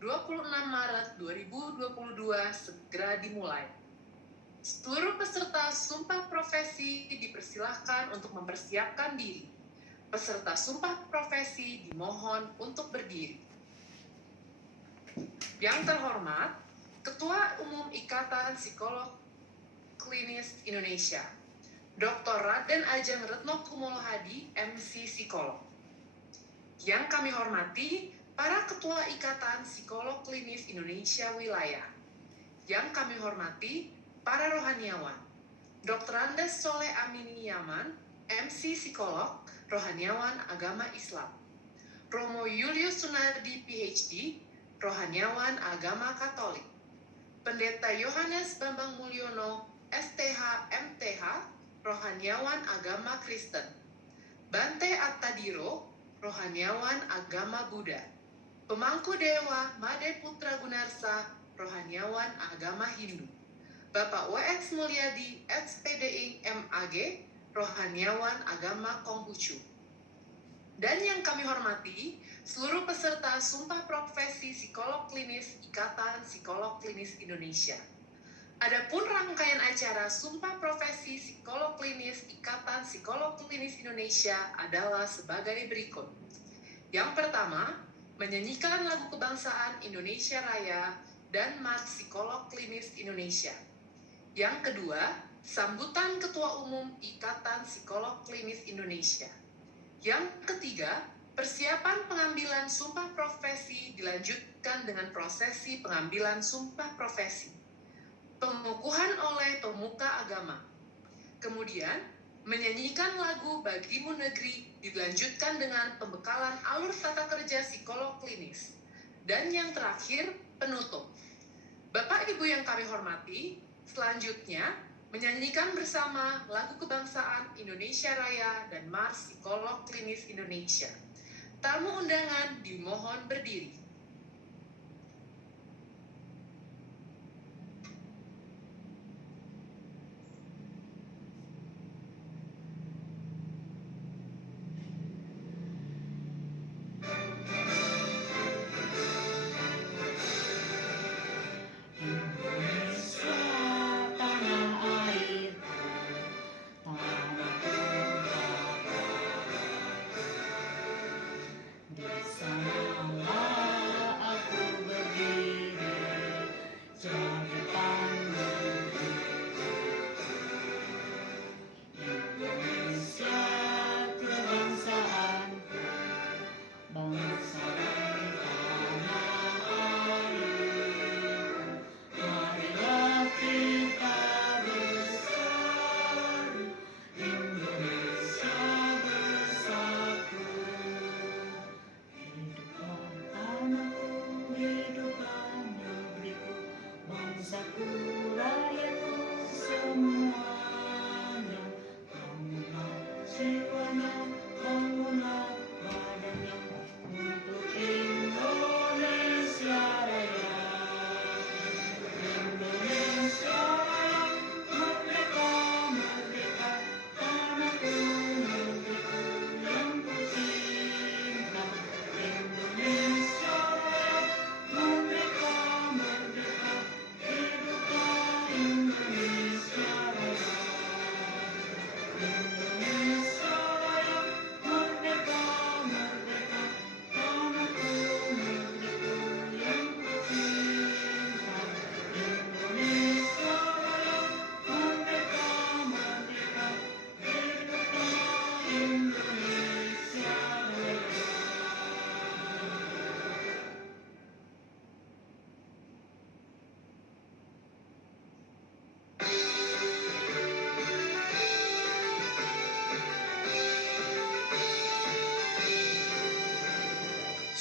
26 Maret 2022 segera dimulai. Seluruh peserta sumpah profesi dipersilahkan untuk mempersiapkan diri. Peserta sumpah profesi dimohon untuk berdiri. Yang terhormat, Ketua Umum Ikatan Psikolog Klinis Indonesia, Dr. Raden Ajeng Retno Kumolo Hadi, MC Psikolog. Yang kami hormati, para Ketua Ikatan Psikolog Klinis Indonesia Wilayah. Yang kami hormati, para rohaniawan, Dr. Andes Soleh Amini Yaman, MC Psikolog, Rohaniawan Agama Islam. Romo Julius Sunardi, PhD, Rohaniawan Agama Katolik. Pendeta Yohanes Bambang Mulyono, STH, MTH, Rohaniawan Agama Kristen. Bante Attadiro, Rohaniawan Agama Buddha. Pemangku Dewa Made Putra Gunarsa, Rohaniawan Agama Hindu. Bapak W.X. Mulyadi, SPDI MAG, Rohaniawan Agama Konghucu. Dan yang kami hormati, seluruh peserta Sumpah Profesi Psikolog Klinis Ikatan Psikolog Klinis Indonesia. Adapun rangkaian acara Sumpah Profesi Psikolog Klinis Ikatan Psikolog Klinis Indonesia adalah sebagai berikut. Yang pertama, menyanyikan lagu kebangsaan Indonesia Raya dan Mars Psikolog Klinis Indonesia. Yang kedua, sambutan Ketua Umum Ikatan Psikolog Klinis Indonesia. Yang ketiga, persiapan pengambilan sumpah profesi dilanjutkan dengan prosesi pengambilan sumpah profesi. Pengukuhan oleh pemuka agama. Kemudian, menyanyikan lagu Bagimu Negeri dilanjutkan dengan pembekalan alur tata kerja psikolog klinis. Dan yang terakhir, penutup. Bapak Ibu yang kami hormati, selanjutnya menyanyikan bersama lagu kebangsaan Indonesia Raya dan Mars Psikolog Klinis Indonesia. Tamu undangan dimohon berdiri.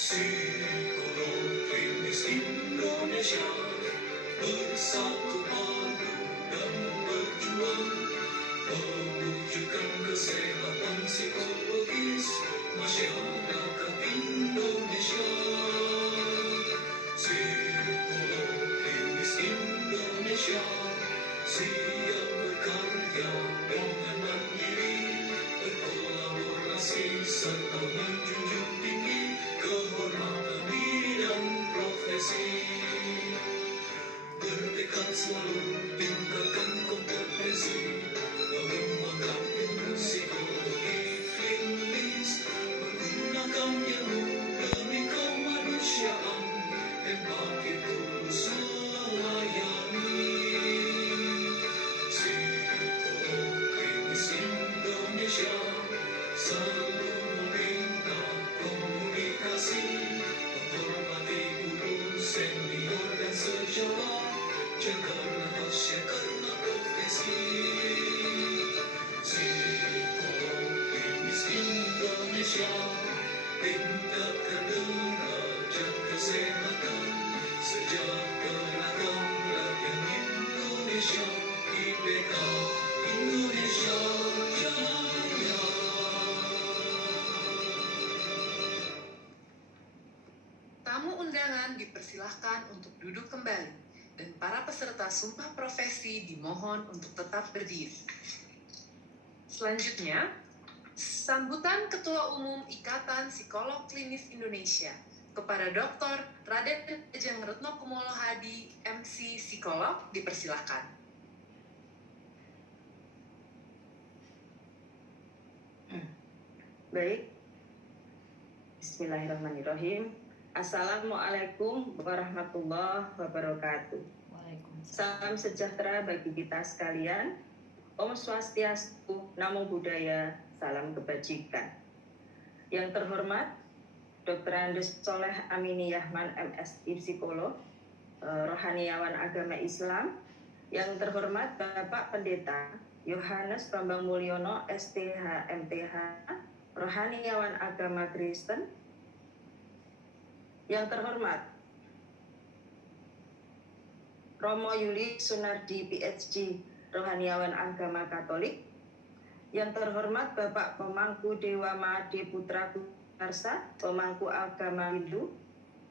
Psikolog Klinis Indonesia bersatu padu dan berjuang mewujudkan kesehatan psikologis masyarakat Indonesia. Psikolog Klinis Indonesia siap berkarya dengan mandiri, berkolaborasi serta menjunjung tinggi kehormatan diri dan profesi. rombongan dipersilahkan untuk duduk kembali, dan para peserta sumpah profesi dimohon untuk tetap berdiri. Selanjutnya, sambutan Ketua Umum Ikatan Psikolog Klinis Indonesia kepada Dr. Raden Ajeng Retno Kumolo Hadi, MC Psikolog, dipersilahkan. Baik, Bismillahirrahmanirrahim. Assalamualaikum warahmatullahi wabarakatuh. Salam sejahtera bagi kita sekalian. Om Swastiastu, Namo Buddhaya, salam kebajikan. Yang terhormat Dr. Andes Soleh Amini Yahman, MSI Psikolog, Rohaniawan Agama Islam. Yang terhormat Bapak Pendeta Yohanes Bambang Mulyono, STH, MTH, Rohaniawan Agama Kristen. Yang terhormat Romo Yuli Sunardi, PhD, Rohaniawan Agama Katolik. Yang terhormat Bapak Pemangku Dewa Made Putra Kuarsa, Pemangku Agama Hindu.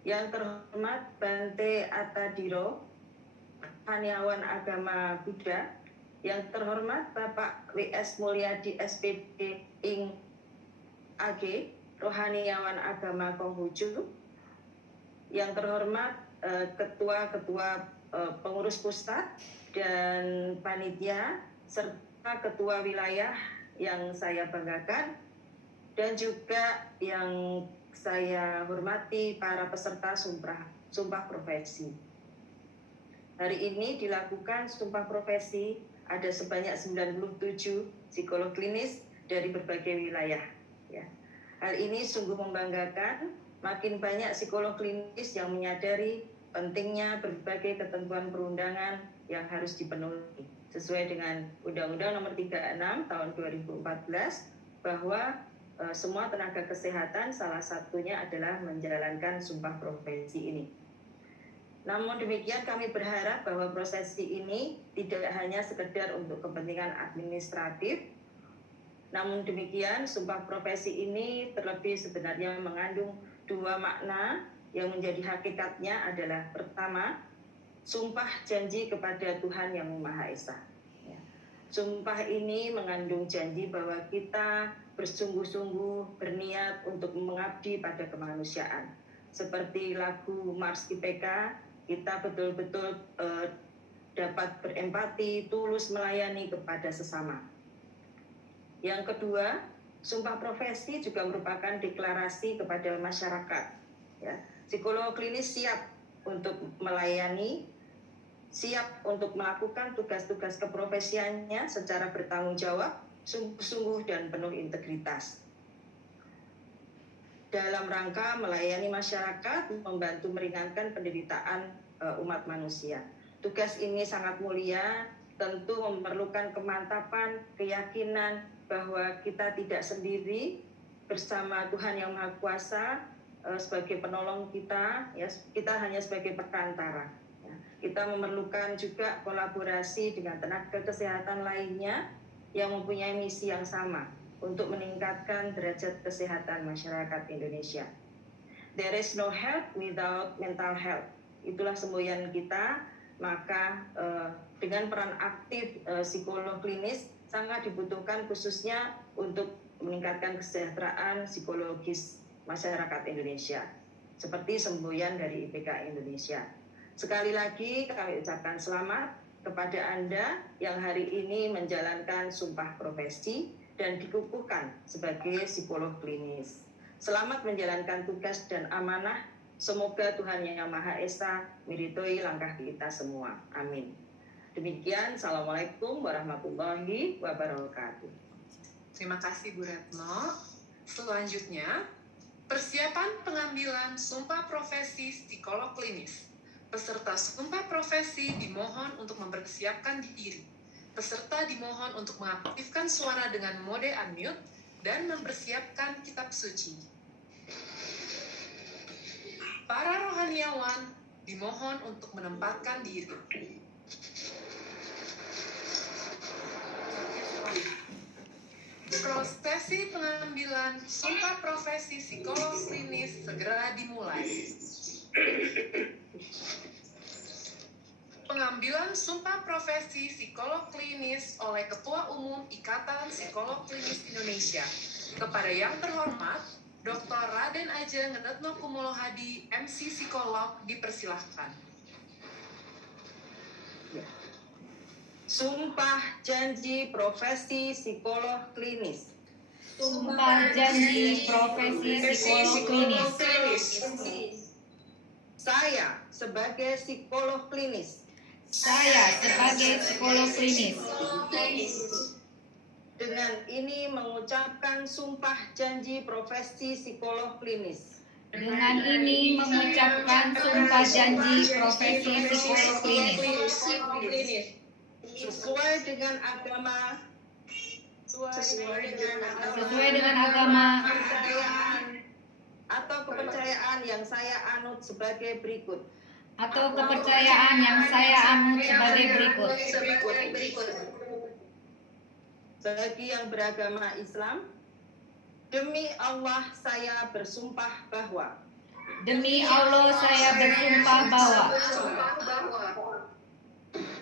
Yang terhormat Bante Atadiro, Rohaniawan Agama Buddha. Yang terhormat Bapak W.S. Mulyadi, SPD, Ing AG, Rohaniawan Agama Konghucu. Yang terhormat ketua-ketua pengurus pusat dan panitia serta ketua wilayah yang saya banggakan, dan juga yang saya hormati para peserta sumpah profesi. Hari ini dilakukan sumpah profesi ada sebanyak 97 psikolog klinis dari berbagai wilayah. Ya. Hal ini sungguh membanggakan, makin banyak psikolog klinis yang menyadari pentingnya berbagai ketentuan perundangan yang harus dipenuhi sesuai dengan Undang-Undang Nomor 36 Tahun 2014 bahwa semua tenaga kesehatan salah satunya adalah menjalankan sumpah profesi ini. Namun demikian kami berharap bahwa prosesi ini tidak hanya sekedar untuk kepentingan administratif. Namun demikian, sumpah profesi ini terlebih sebenarnya mengandung dua makna yang menjadi hakikatnya adalah pertama, sumpah janji kepada Tuhan Yang Maha Esa. Sumpah ini mengandung janji bahwa kita bersungguh-sungguh berniat untuk mengabdi pada kemanusiaan. Seperti lagu Mars IPK, kita betul-betul dapat berempati, tulus melayani kepada sesama. Yang kedua, sumpah profesi juga merupakan deklarasi kepada masyarakat. Ya, psikolog klinis siap untuk melayani, siap untuk melakukan tugas-tugas keprofesiannya secara bertanggung jawab, sungguh-sungguh dan penuh integritas. Dalam rangka melayani masyarakat, membantu meringankan penderitaan umat manusia. Tugas ini sangat mulia, tentu memerlukan kemantapan, keyakinan bahwa kita tidak sendiri, bersama Tuhan Yang Maha Kuasa sebagai penolong kita, ya, kita hanya sebagai perantara. Ya. Kita memerlukan juga kolaborasi dengan tenaga kesehatan lainnya yang mempunyai misi yang sama untuk meningkatkan derajat kesehatan masyarakat Indonesia. There is no health without mental health. Itulah semboyan kita. Maka dengan peran aktif psikolog klinis sangat dibutuhkan khususnya untuk meningkatkan kesejahteraan psikologis masyarakat Indonesia, seperti semboyan dari IPK Indonesia. Sekali lagi kami ucapkan selamat kepada Anda yang hari ini menjalankan sumpah profesi dan dikukuhkan sebagai psikolog klinis. Selamat menjalankan tugas dan amanah. Semoga Tuhan Yang Maha Esa meridhoi langkah kita semua. Amin. Demikian, Assalamualaikum warahmatullahi wabarakatuh. Terima kasih Bu Retno. Selanjutnya, persiapan pengambilan sumpah profesi psikolog klinis. Peserta sumpah profesi dimohon untuk mempersiapkan diri. Peserta dimohon untuk mengaktifkan suara dengan mode unmute dan mempersiapkan kitab suci. Para rohaniawan dimohon untuk menempatkan diri. Prosesi pengambilan sumpah profesi psikolog klinis segera dimulai. Pengambilan sumpah profesi psikolog klinis oleh Ketua Umum Ikatan Psikolog Klinis Indonesia. Kepada yang terhormat, Dr. Raden Ajeng Retno Kumolo Hadi, MC Psikolog, dipersilahkan. Sumpah janji profesi psikolog klinis. Sumpah janji profesi psikolog klinis. Saya sebagai psikolog klinis Saya sebagai psikolog klinis dengan ini mengucapkan sumpah janji profesi psikolog klinis dengan ini mengucapkan sumpah janji profesi psikolog klinis sesuai dengan agama atau kepercayaan yang saya anut sebagai berikut. Bagi yang beragama Islam, demi Allah saya bersumpah bahwa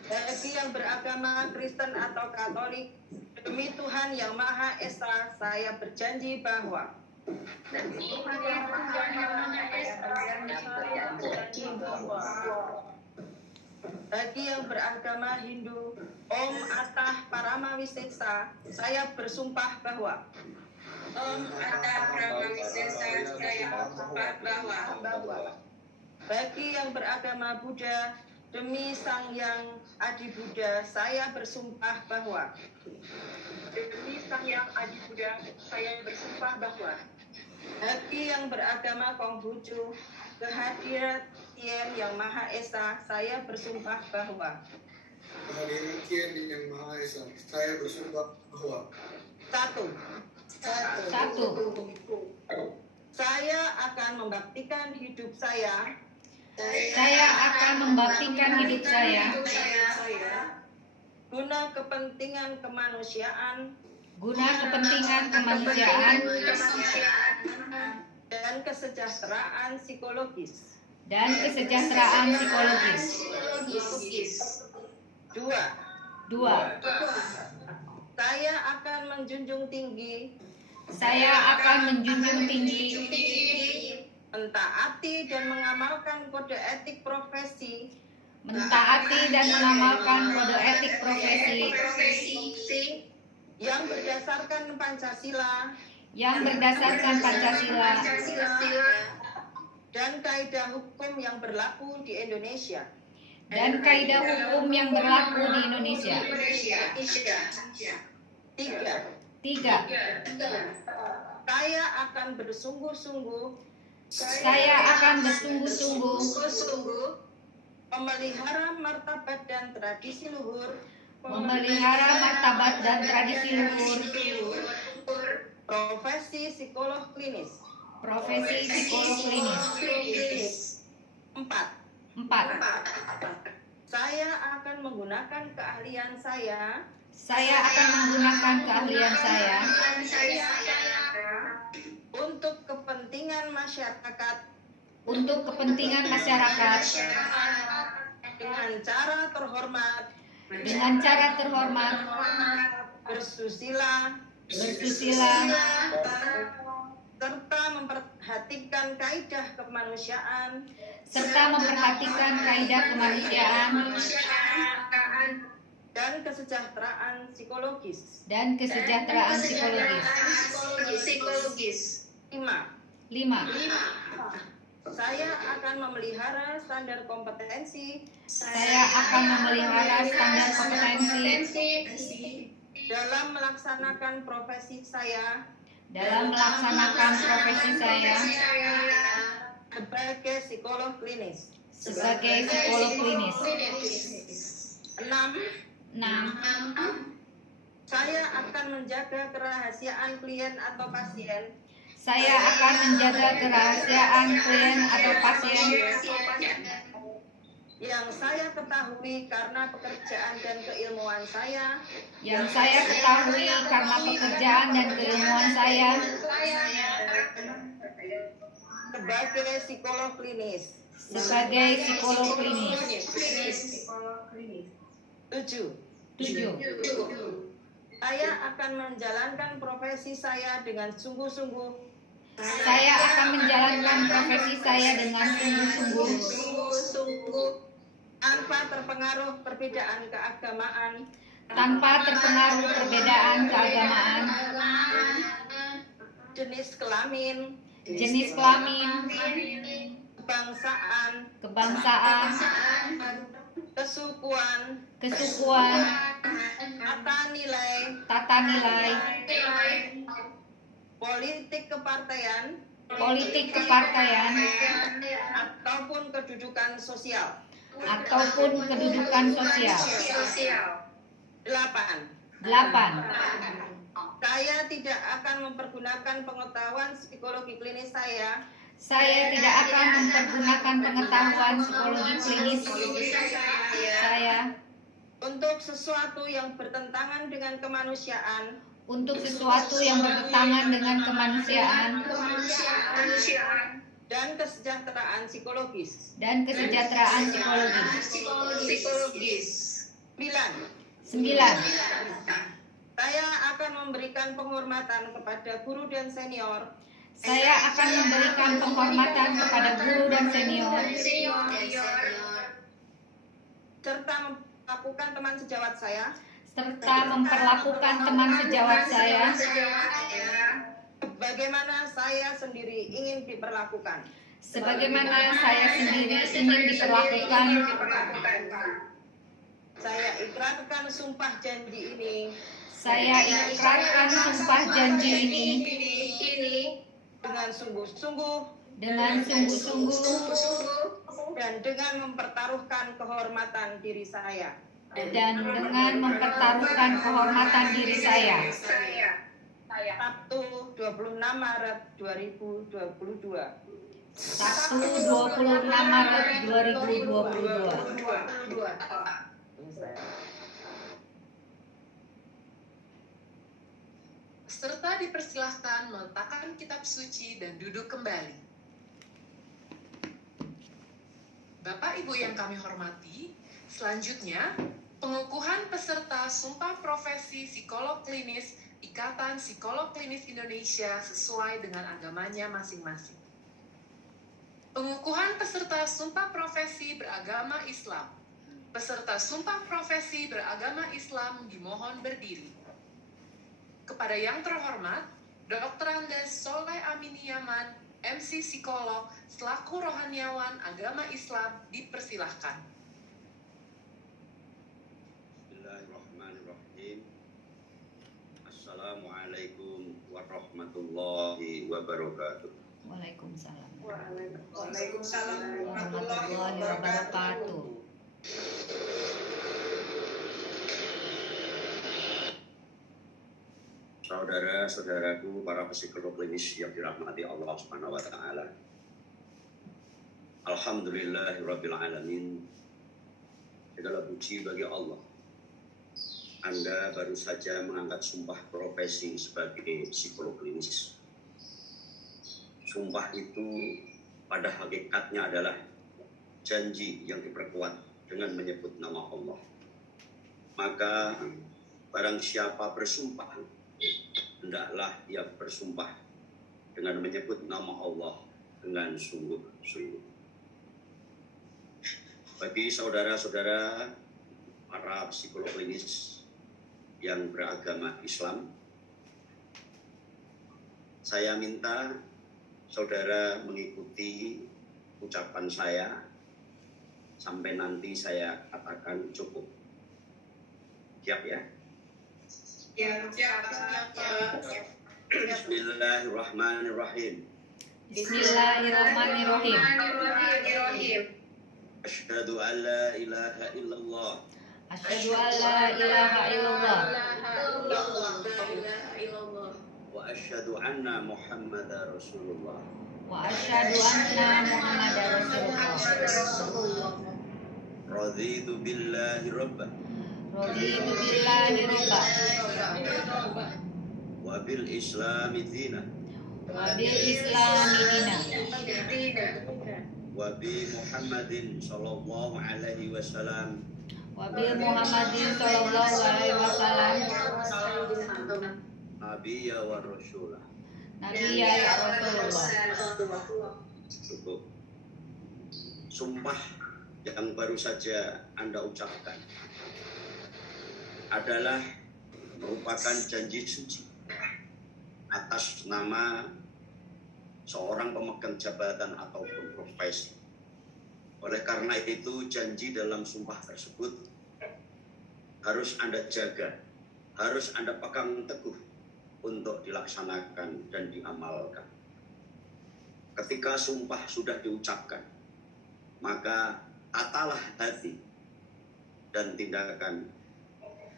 bagi yang beragama Kristen atau Katolik, demi Tuhan Yang Maha Esa saya berjanji bahwa bagi yang beragama Hindu, Om Atah Paramawisesa, saya bersumpah bahwa bagi yang beragama Buddha, demi Sang Yang Adi Buddha, saya bersumpah bahwa bagi yang beragama Konghucu, kehadirat Tien Yang Maha Esa, saya bersumpah bahwa kehadiran Tien Yang Maha Esa, saya bersumpah bahwa satu, saya akan membaktikan hidup saya guna kepentingan kemanusiaan dan kesejahteraan psikologis. Dua, saya akan menjunjung tinggi mentaati dan mengamalkan kode etik profesi yang berdasarkan Pancasila dan kaidah hukum yang berlaku di Indonesia. Tiga, saya akan bersungguh-sungguh memelihara martabat dan tradisi luhur profesi psikolog klinis. Empat, saya akan menggunakan keahlian saya untuk kepentingan masyarakat dengan cara terhormat, bersusila, serta memperhatikan kaidah kemanusiaan dan kesejahteraan psikologis. 5. Saya akan memelihara standar kompetensi dalam melaksanakan profesi saya sebagai psikolog klinis. 6. Saya akan menjaga kerahasiaan klien atau pasien yang saya ketahui karena pekerjaan dan keilmuan saya sebagai psikolog klinis. sebagai psikolog klinis. 7. 7. Saya akan menjalankan profesi saya dengan sungguh-sungguh Saya akan menjalankan profesi saya dengan sungguh-sungguh tanpa terpengaruh perbedaan keagamaan, tanpa terpengaruh perbedaan keagamaan, jenis kelamin, kebangsaan, kesukuan, tata nilai, politik kepartaian, ataupun kedudukan sosial. 8. Saya tidak akan mempergunakan pengetahuan psikologi klinis saya untuk sesuatu yang bertentangan dengan kemanusiaan dan kesejahteraan psikologis. 9. 9. Saya akan memberikan penghormatan kepada guru dan senior serta memperlakukan teman sejawat saya sebagaimana saya sendiri ingin diperlakukan. Saya ikrarkan sumpah janji ini dengan sungguh-sungguh dan dengan mempertaruhkan kehormatan diri saya. 1. 26 Maret 2022. Peserta dipersilahkan meletakkan kitab suci dan duduk kembali. Bapak Ibu yang kami hormati, selanjutnya pengukuhan peserta Sumpah Profesi Psikolog Klinis Ikatan Psikolog Klinis Indonesia sesuai dengan agamanya masing-masing. Pengukuhan peserta Sumpah Profesi beragama Islam. Peserta Sumpah Profesi beragama Islam dimohon berdiri. Kepada yang terhormat, Dr. Andes Soleh Aminiyaman, MC Psikolog, selaku rohaniawan agama Islam, dipersilahkan. Bismillahirrahmanirrahim. Assalamualaikum warahmatullahi wabarakatuh. Waalaikumsalam warahmatullahi wabarakatuh. Saudara-saudaraku, para psikolog klinis yang dirahmati Allah Subhanahu wa taala. Alhamdulillahirabbil alamin. Segala puji bagi Allah. Anda baru saja mengangkat sumpah profesi sebagai psikolog klinis. Sumpah itu pada hakikatnya adalah janji yang diperkuat dengan menyebut nama Allah. Maka barang siapa bersumpah, hendaklah ia bersumpah dengan menyebut nama Allah dengan sungguh-sungguh. Bagi saudara-saudara para psikolog klinis yang beragama Islam, saya minta saudara mengikuti ucapan saya sampai nanti saya katakan cukup. Siap ya? Bismillahirrahmanirrahim. Asyhadu an la ilaha illallah. Wa asyhadu anna Muhammadar Rasulullah. Raditu billahi rabban. Wa bil islami dina. wa bi Muhammadin sallallahu alaihi wasallam Wabil Muhammadin sallallahu alaihi wasallam nabiyya wa rasulah. Nabi ya Rasulullah. Cukup. Sumpah yang baru saja Anda ucapkan adalah merupakan janji suci atas nama seorang pemegang jabatan ataupun profesi. Oleh karena itu, janji dalam sumpah tersebut harus Anda jaga, harus Anda pegang teguh untuk dilaksanakan dan diamalkan. Ketika sumpah sudah diucapkan, maka tatalah hati dan tindakan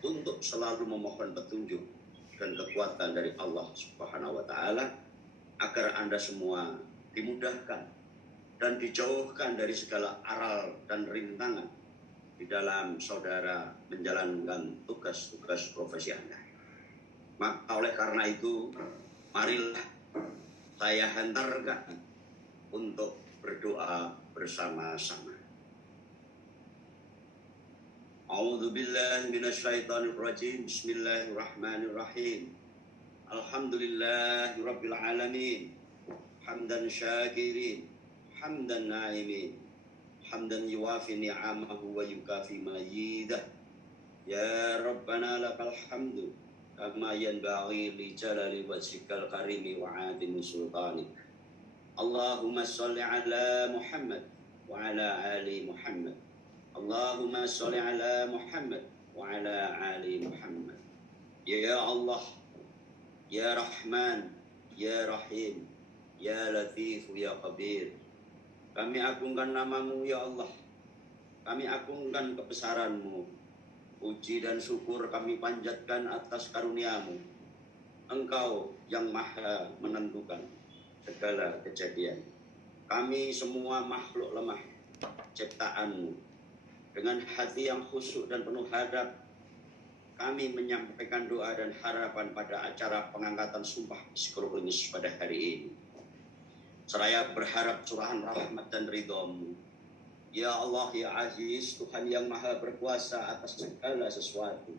untuk selalu memohon petunjuk dan kekuatan dari Allah Subhanahu wa Ta'ala, agar Anda semua dimudahkan dan dijauhkan dari segala aral dan rintangan di dalam saudara menjalankan tugas-tugas profesi Anda. Maka oleh karena itu, marilah saya hantarkan untuk berdoa bersama-sama. A'udzu billahi minasyaitonir rajim. Bismillahirrahmanirrahim. Alhamdulillahirabbil alamin. Hamdan syakirin, hamdan na'imin, hamdan yuwafi ni'amahu wa yukafi majidah. Ya Rabbana lakal hamdu kama yanbaghi li jalali wajhikal karimi wa 'azimi sultanik. Allahumma shalli ala Muhammad wa ala ali Muhammad. Allahumma shalli ala Muhammad wa ala ali Muhammad. Ya Allah, ya Rahman, ya Rahim, ya Latif, ya Khabir. Kami agungkan namamu ya Allah. Kami agungkan kebesaranmu. Puji dan syukur kami panjatkan atas karuniamu. Engkau yang maha menentukan segala kejadian. Kami semua makhluk lemah ciptaanmu. Dengan hati yang khusyuk dan penuh hadap, kami menyampaikan doa dan harapan pada acara pengangkatan sumpah psikologi pada hari ini. Seraya berharap curahan rahmat dan ridho-Mu. Ya Allah, ya Aziz, Tuhan yang maha berkuasa atas segala sesuatu.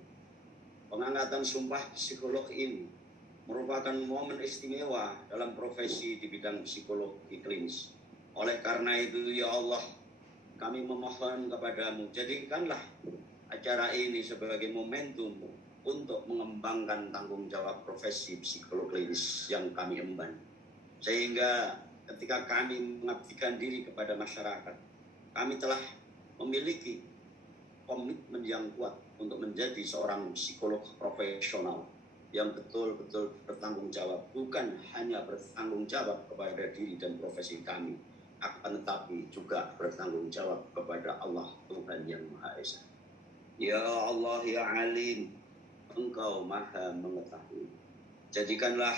Pengangkatan sumpah psikolog ini merupakan momen istimewa dalam profesi di bidang psikologi klinis. Oleh karena itu, ya Allah, kami memohon kepadamu, jadikanlah acara ini sebagai momentum untuk mengembangkan tanggung jawab profesi psikolog klinis yang kami emban. Sehingga ketika kami mengabdikan diri kepada masyarakat, kami telah memiliki komitmen yang kuat untuk menjadi seorang psikolog profesional yang betul-betul bertanggung jawab, bukan hanya bertanggung jawab kepada diri dan profesi kami, akan tetapi juga bertanggung jawab kepada Allah Tuhan yang Maha Esa. Ya Allah, ya Alim, Engkau maha mengetahui. Jadikanlah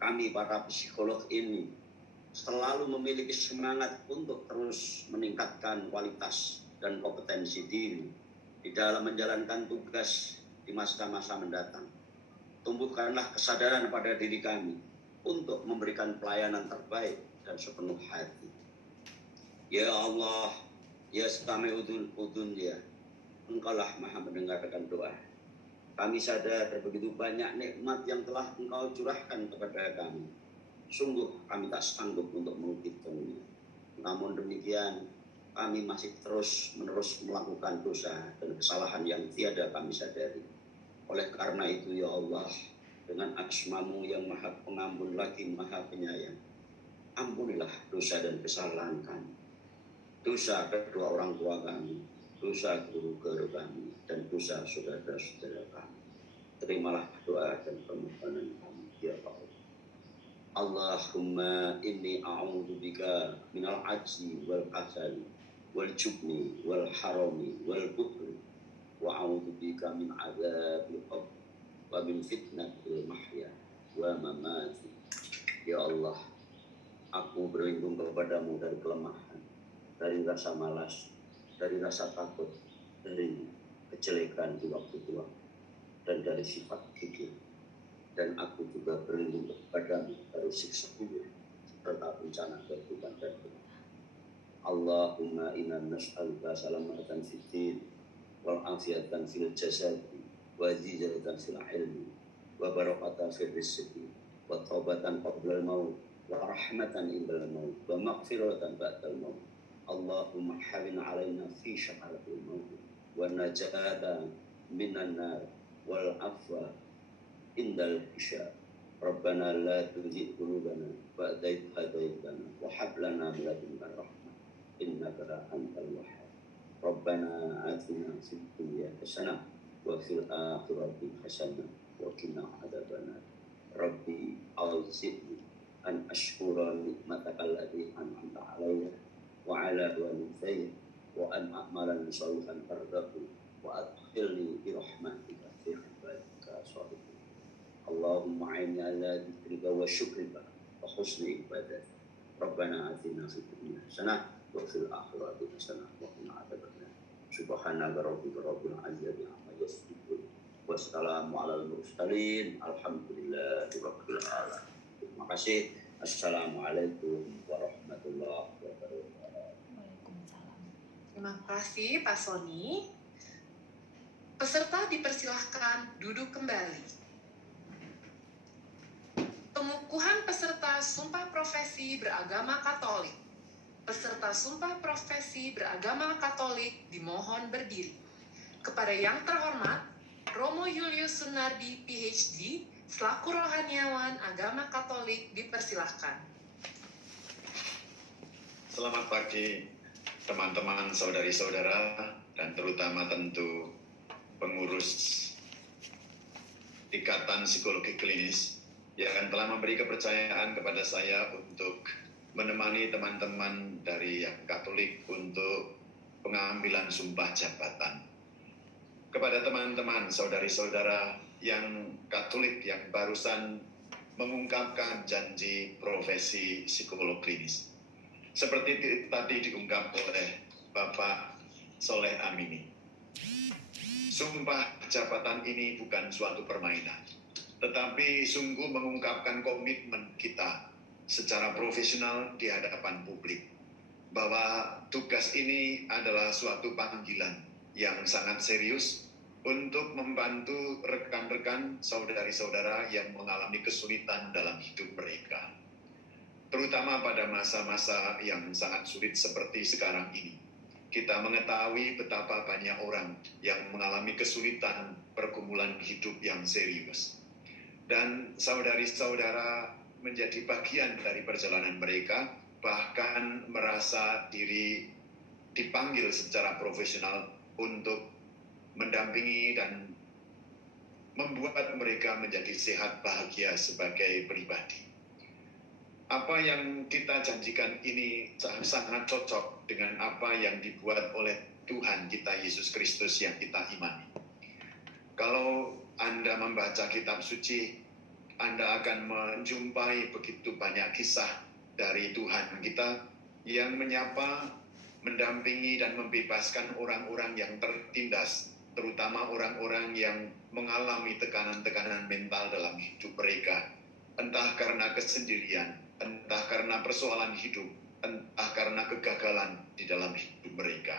kami para psikolog ini selalu memiliki semangat untuk terus meningkatkan kualitas dan kompetensi diri di dalam menjalankan tugas di masa-masa mendatang. Tumbuhkanlah kesadaran pada diri kami untuk memberikan pelayanan terbaik dan sepenuh hati. Ya Allah, ya Sami'udun udun ya, Engkaulah maha mendengarkan doa. Kami sadar begitu banyak nikmat yang telah Engkau curahkan kepada kami. Sungguh kami tak sanggup untuk menghitungnya. Namun demikian, kami masih terus-menerus melakukan dosa dan kesalahan yang tiada kami sadari. Oleh karena itu, ya Allah, dengan asma-Mu yang maha pengampun lagi maha penyayang, ampunilah dosa dan kesalahan kami. Dosa kedua orang tua kami, dosa guru-guru kami, dan dosa saudara-saudara kami. Terimalah doa dan permohonan kami, ya Allah. Allahumma inni a'udzu bika minal ajzi wal kasali wal jubni wal harami wal bukhli wa a'udzu bika min adzabil qabr wa min fitnatil mahya wa mamati. Ya Allah, aku berlindung kepadamu dari kelemahan, dari rasa malas, dari rasa takut, dari kejelekan di waktu tua, dan dari sifat gigih. Dan aku juga berlindung kepadamu dari siksa kubur serta bencana kehidupan dan kematian. Allahumma inna nas'aluka salamatan fid din wal afiyatan fil jasad wa ziyadatan fil ilmi wa barakatan fil rizqi wa taubatan qabla al-maut wa rahmatan indal maut wa maghfiratan ba'dal maut. Allahumma hawin alaina fi syafa'atil maut wa najata minan nar wal afwa indal hisab. Rabbana la tuzigh qulubana ba'da idh hadaytana wa hab lana min ladunka rahmah innaka antal wahhab. Rabbana atina fid dunya hasanah wa fil akhirati hasanah wa qina adzabannar. Rabbi auzi'ni an ashkura nikmataka allati an'amta 'alayya wa 'ala walidayya wa an a'mala shalihan tardahu wa adkhilni bi rahmatika fi ibadika sholihin. Allahumma a'inni ala dzikrika wa syukrika wa husni ibadatik. Rabbana atina fid dunya hasanah wa fil akhirati hasanah wa qina adzabannar. Subhanaka rabbika rabbil izzati amma yasifun. Wassalamu alal mursalin. Alhamdulillahi rabbil alamin. Terima kasih. Assalamualaikum warahmatullahi wabarakatuh. Terima kasih Pak Sony. Peserta dipersilahkan duduk kembali. Pengukuhan peserta Sumpah Profesi Beragama Katolik. Peserta Sumpah Profesi Beragama Katolik dimohon berdiri. Kepada yang terhormat, Romo Julius Sunardi, PhD, selaku rohaniawan agama Katolik dipersilahkan. Selamat pagi teman-teman, saudari-saudara, dan terutama tentu pengurus Ikatan Psikologi Klinis yang telah memberi kepercayaan kepada saya untuk menemani teman-teman dari yang Katolik untuk pengambilan sumpah jabatan. Kepada teman-teman, saudari-saudara yang Katolik yang barusan mengungkapkan janji profesi psikolog klinis. Seperti tadi diungkap oleh Bapak Soleh Amini. Sumpah jabatan ini bukan suatu permainan, tetapi sungguh mengungkapkan komitmen kita secara profesional di hadapan publik, bahwa tugas ini adalah suatu panggilan yang sangat serius untuk membantu rekan-rekan saudari-saudara yang mengalami kesulitan dalam hidup mereka. Terutama pada masa-masa yang sangat sulit seperti sekarang ini. Kita mengetahui betapa banyak orang yang mengalami kesulitan pergumulan hidup yang serius. Dan saudari-saudara menjadi bagian dari perjalanan mereka, bahkan merasa diri dipanggil secara profesional untuk mendampingi dan membuat mereka menjadi sehat bahagia sebagai pribadi. Apa yang kita janjikan ini sangat cocok dengan apa yang dibuat oleh Tuhan kita Yesus Kristus yang kita imani. Kalau Anda membaca kitab suci, Anda akan menjumpai begitu banyak kisah dari Tuhan kita yang menyapa, mendampingi dan membebaskan orang-orang yang tertindas, terutama orang-orang yang mengalami tekanan-tekanan mental dalam hidup mereka, entah karena kesendirian, entah karena persoalan hidup, entah karena kegagalan di dalam hidup mereka.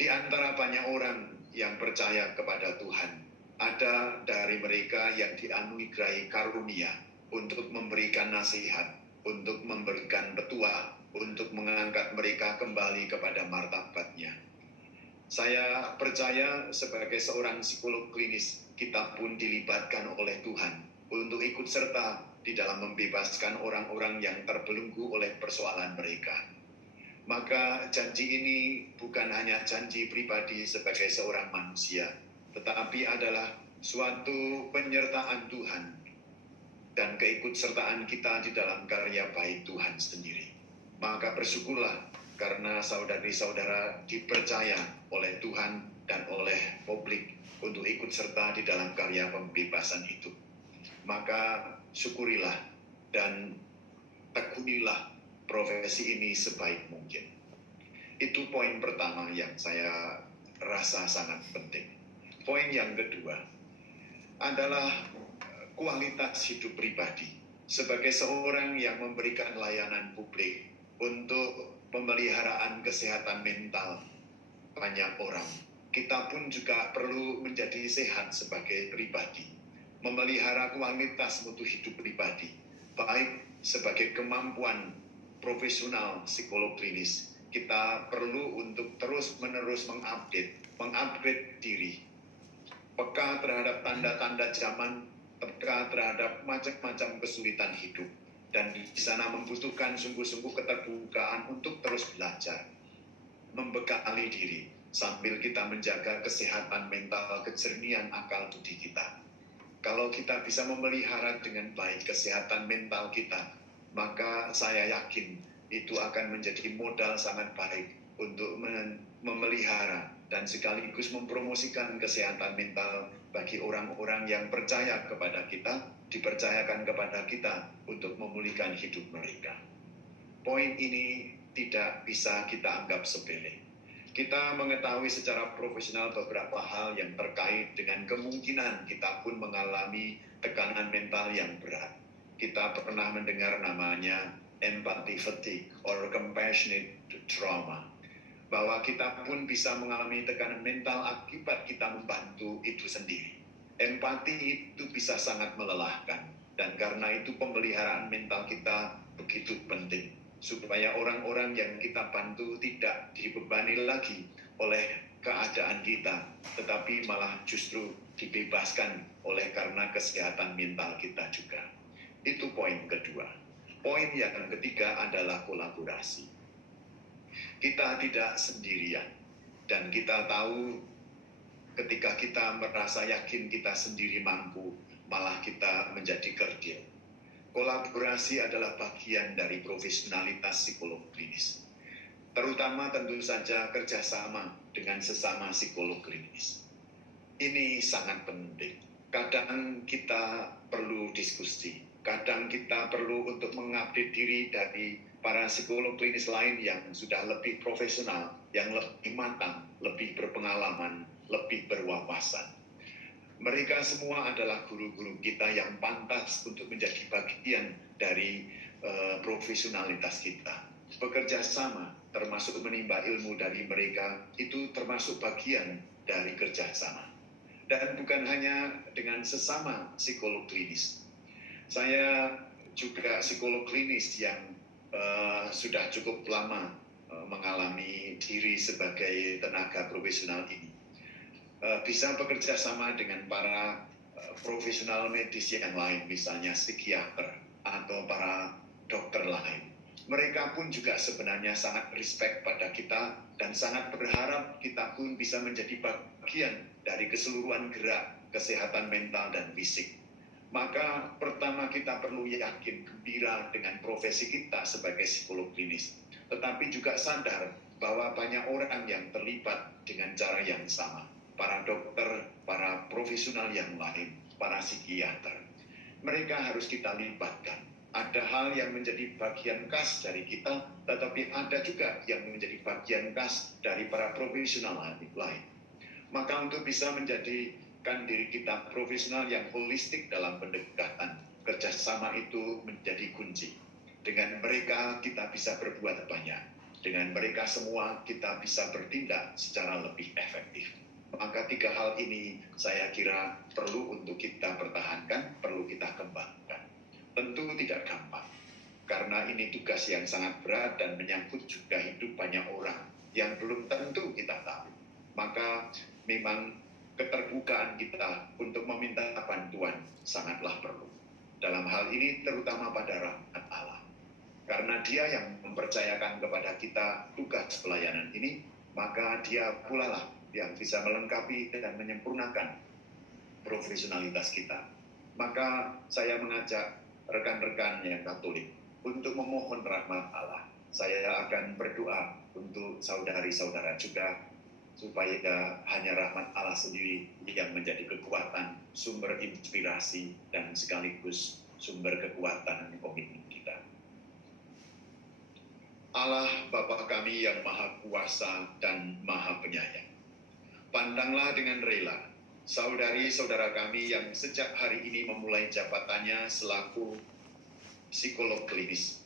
Di antara banyak orang yang percaya kepada Tuhan, ada dari mereka yang dianugerahi karunia untuk memberikan nasihat, untuk memberikan petua, untuk mengangkat mereka kembali kepada martabatnya. Saya percaya sebagai seorang psikolog klinis, kita pun dilibatkan oleh Tuhan untuk ikut serta di dalam membebaskan orang-orang yang terbelenggu oleh persoalan mereka. Maka janji ini bukan hanya janji pribadi sebagai seorang manusia, tetapi adalah suatu penyertaan Tuhan dan keikutsertaan kita di dalam karya baik Tuhan sendiri. Maka bersyukurlah karena saudari-saudara dipercaya oleh Tuhan dan oleh publik untuk ikut serta di dalam karya pembebasan itu. Maka syukurilah dan tekunilah profesi ini sebaik mungkin. Itu poin pertama yang saya rasa sangat penting. Poin yang kedua adalah kualitas hidup pribadi. Sebagai seorang yang memberikan layanan publik, untuk pemeliharaan kesehatan mental banyak orang. Kita pun juga perlu menjadi sehat sebagai pribadi, memelihara kualitas mutu hidup pribadi, baik sebagai kemampuan profesional psikolog klinis. Kita perlu untuk terus-menerus mengupgrade diri, peka terhadap tanda-tanda zaman, peka terhadap macam-macam kesulitan hidup, dan di sana membutuhkan sungguh-sungguh keterbukaan untuk terus belajar, membekali diri, sambil kita menjaga kesehatan mental, kejernihan akal budi kita. Kalau kita bisa memelihara dengan baik kesehatan mental kita, maka saya yakin itu akan menjadi modal sangat baik untuk memelihara dan sekaligus mempromosikan kesehatan mental bagi orang-orang yang percaya kepada kita, dipercayakan kepada kita untuk memulihkan hidup mereka. Poin ini tidak bisa kita anggap sepele. Kita mengetahui secara profesional beberapa hal yang terkait dengan kemungkinan kita pun mengalami tekanan mental yang berat. Kita pernah mendengar namanya empathy fatigue or compassionate trauma, bahwa kita pun bisa mengalami tekanan mental akibat kita membantu itu sendiri. Empati itu bisa sangat melelahkan, dan karena itu pemeliharaan mental kita begitu penting, supaya orang-orang yang kita bantu tidak dibebani lagi oleh keadaan kita, tetapi malah justru dibebaskan oleh karena kesehatan mental kita juga. Itu poin kedua. Poin yang ketiga adalah kolaborasi. Kita tidak sendirian, dan kita tahu ketika kita merasa yakin kita sendiri mampu, malah kita menjadi kerdil. Kolaborasi adalah bagian dari profesionalitas psikolog klinis. Terutama tentu saja kerjasama dengan sesama psikolog klinis. Ini sangat penting. Kadang kita perlu diskusi. Kadang kita perlu untuk mengupdate diri dari para psikolog klinis lain yang sudah lebih profesional, yang lebih matang, lebih berpengalaman, lebih berwawasan. Mereka semua adalah guru-guru kita yang pantas untuk menjadi bagian dari profesionalitas kita. Bekerja sama, termasuk menimba ilmu dari mereka, itu termasuk bagian dari kerjasama. Dan bukan hanya dengan sesama psikolog klinis. Saya juga psikolog klinis yang sudah cukup lama mengalami diri sebagai tenaga profesional ini. Bisa bekerja sama dengan para profesional medis yang lain, misalnya psikiater atau para dokter lain. Mereka pun juga sebenarnya sangat respect pada kita dan sangat berharap kita pun bisa menjadi bagian dari keseluruhan gerak kesehatan mental dan fisik. Maka pertama kita perlu yakin gembira dengan profesi kita sebagai psikolog klinis, tetapi juga sadar bahwa banyak orang yang terlibat dengan cara yang sama, para dokter, para profesional yang lain, para psikiater. Mereka harus kita libatkan. Ada hal yang menjadi bagian khas dari kita, tetapi ada juga yang menjadi bagian khas dari para profesional lain. Maka untuk bisa menjadikan diri kita profesional yang holistik dalam pendekatan, kerjasama itu menjadi kunci. Dengan mereka kita bisa berbuat banyak. Dengan mereka semua kita bisa bertindak secara lebih efektif. Maka tiga hal ini saya kira perlu untuk kita pertahankan, perlu kita kembangkan. Tentu tidak gampang, karena ini tugas yang sangat berat dan menyangkut juga hidup banyak orang yang belum tentu kita tahu. Maka memang keterbukaan kita untuk meminta bantuan sangatlah perlu. Dalam hal ini terutama pada rahmat Allah. Karena Dia yang mempercayakan kepada kita tugas pelayanan ini, maka Dia pula lah yang bisa melengkapi dan menyempurnakan profesionalitas kita. Maka saya mengajak rekan-rekan yang Katolik untuk memohon rahmat Allah. Saya akan berdoa untuk saudari-saudara juga, supaya hanya rahmat Allah sendiri yang menjadi kekuatan, sumber inspirasi, dan sekaligus sumber kekuatan komitmen kita. Allah Bapa kami yang Maha Kuasa dan Maha Penyayang, pandanglah dengan rela saudari-saudara kami yang sejak hari ini memulai jabatannya selaku psikolog klinis.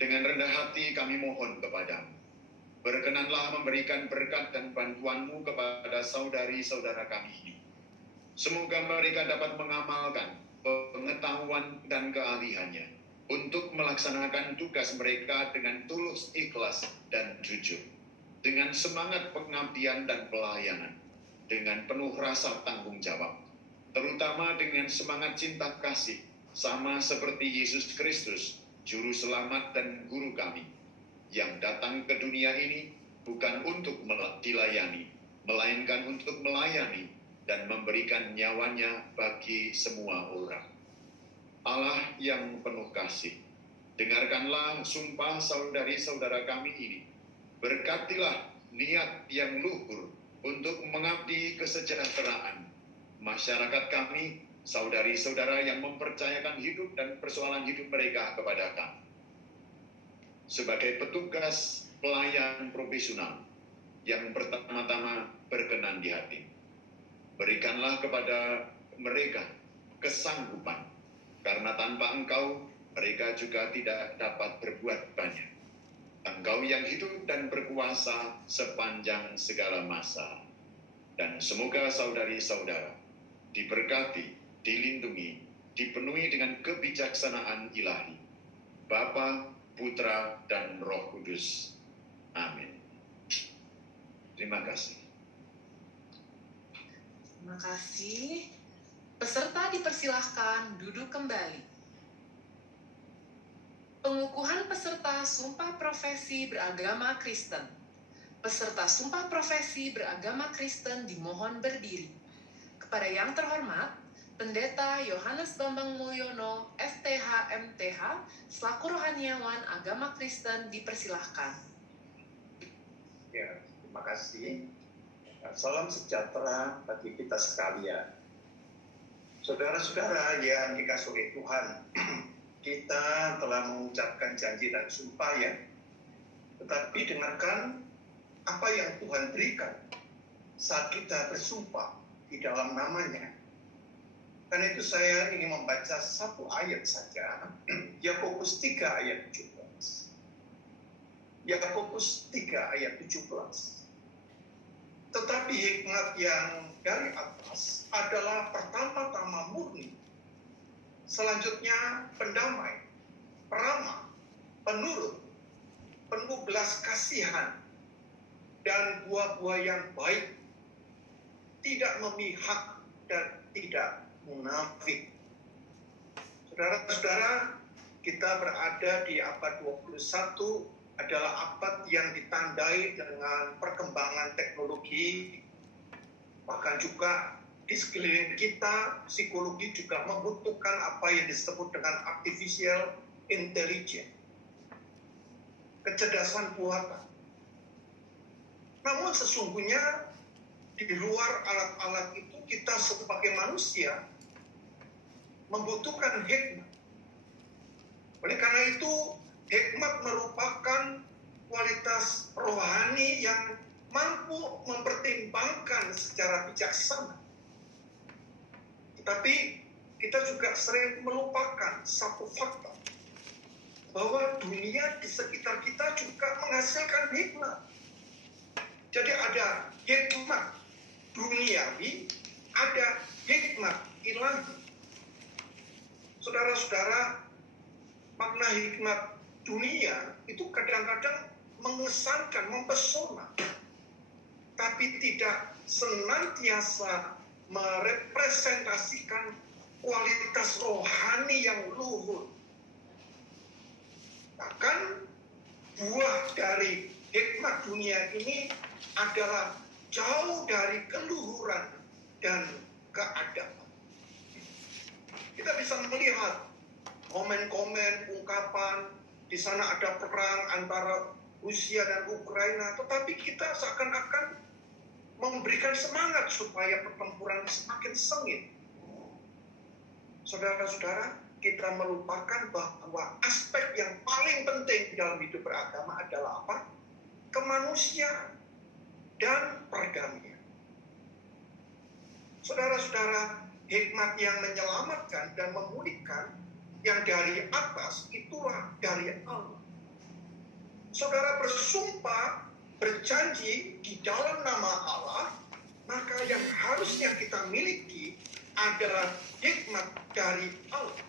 Dengan rendah hati kami mohon kepadamu. Berkenanlah memberikan berkat dan bantuan-Mu kepada saudari-saudara kami ini. Semoga mereka dapat mengamalkan pengetahuan dan keahliannya untuk melaksanakan tugas mereka dengan tulus, ikhlas, dan jujur. Dengan semangat pengabdian dan pelayanan, dengan penuh rasa tanggung jawab, terutama dengan semangat cinta kasih, sama seperti Yesus Kristus, Juru Selamat dan Guru kami, yang datang ke dunia ini bukan untuk dilayani, melainkan untuk melayani dan memberikan nyawanya bagi semua orang. Allah yang penuh kasih, dengarkanlah sumpah saudari-saudara kami ini. Berkatilah niat yang luhur untuk mengabdi kesejahteraan masyarakat kami, saudari-saudara yang mempercayakan hidup dan persoalan hidup mereka kepada kami. Sebagai petugas pelayan profesional yang pertama-tama berkenan di hati, berikanlah kepada mereka kesanggupan, karena tanpa Engkau mereka juga tidak dapat berbuat banyak. Engkau yang hidup dan berkuasa sepanjang segala masa. Dan semoga saudari-saudara diberkati, dilindungi, dipenuhi dengan kebijaksanaan ilahi, Bapa, Putra, dan Roh Kudus. Amin. Terima kasih. Terima kasih. Peserta dipersilahkan duduk kembali. Pengukuhan peserta Sumpah Profesi Beragama Kristen. Peserta Sumpah Profesi Beragama Kristen dimohon berdiri. Kepada yang terhormat, Pendeta Yohanes Bambang Mulyono, FTH MTH, selaku rohaniawan agama Kristen dipersilahkan. Ya, terima kasih. Salam sejahtera bagi kita sekalian. Saudara-saudara yang dikasihi oleh Tuhan, kita telah mengucapkan janji dan sumpah ya. Tetapi dengarkan apa yang Tuhan berikan saat kita bersumpah di dalam namanya. Karena itu saya ingin membaca satu ayat saja, Yakobus 3 ayat 17. Yakobus 3 ayat 17. Tetapi hikmat yang dari atas adalah pertama-tama murni, selanjutnya pendamai, peramah, penurut, penuh belas kasihan, dan buah-buah yang baik, tidak memihak dan tidak munafik. Saudara-saudara, kita berada di abad 21, adalah abad yang ditandai dengan perkembangan teknologi, bahkan juga di sekeliling kita, psikologi juga membutuhkan apa yang disebut dengan artificial intelligence, kecerdasan buatan. Namun sesungguhnya di luar alat-alat itu kita sebagai manusia membutuhkan hikmat. Oleh karena itu, hikmat merupakan kualitas rohani yang mampu mempertimbangkan secara bijaksana. Tetapi kita juga sering melupakan satu fakta, bahwa dunia di sekitar kita juga menghasilkan hikmat. Jadi ada hikmat duniawi, ada hikmat ilahi. Saudara-saudara, makna hikmat dunia itu kadang-kadang mengesankan, mempesona, tapi tidak senantiasa merepresentasikan kualitas rohani yang luhur. Bahkan buah dari hikmat dunia ini adalah jauh dari keluhuran dan keadaban. Kita bisa melihat komen-komen, ungkapan, di sana ada perang antara Rusia dan Ukraina, tetapi kita seakan-akan memberikan semangat supaya pertempuran semakin sengit. Saudara-saudara, kita melupakan bahwa aspek yang paling penting dalam hidup beragama adalah apa? Kemanusiaan dan perdamaian. Saudara-saudara, hikmat yang menyelamatkan dan memulihkan yang dari atas itulah dari Allah. saudara bersumpah, berjanji di dalam nama Allah, maka yang harusnya kita miliki adalah hikmat dari Allah.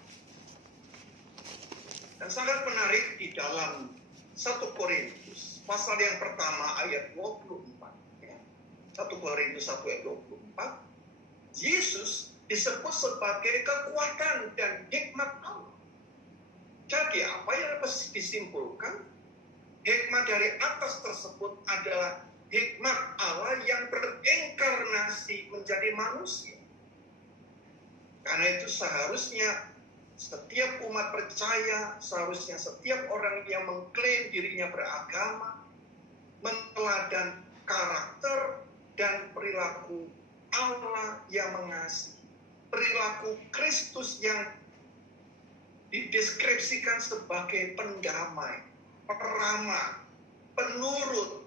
Dan sangat menarik di dalam 1 Korintus, pasal yang pertama ayat 24. Ya. 1 Korintus 1 ayat 24, Yesus disebut sebagai kekuatan dan hikmat Allah. Jadi apa yang dapat disimpulkan? Hikmat dari atas tersebut adalah hikmat Allah yang berinkarnasi menjadi manusia. Karena itu seharusnya setiap umat percaya, seharusnya setiap orang yang mengklaim dirinya beragama, menteladan karakter dan perilaku Allah yang mengasihi, perilaku Kristus yang dideskripsikan sebagai pendamai, peramah, penurut,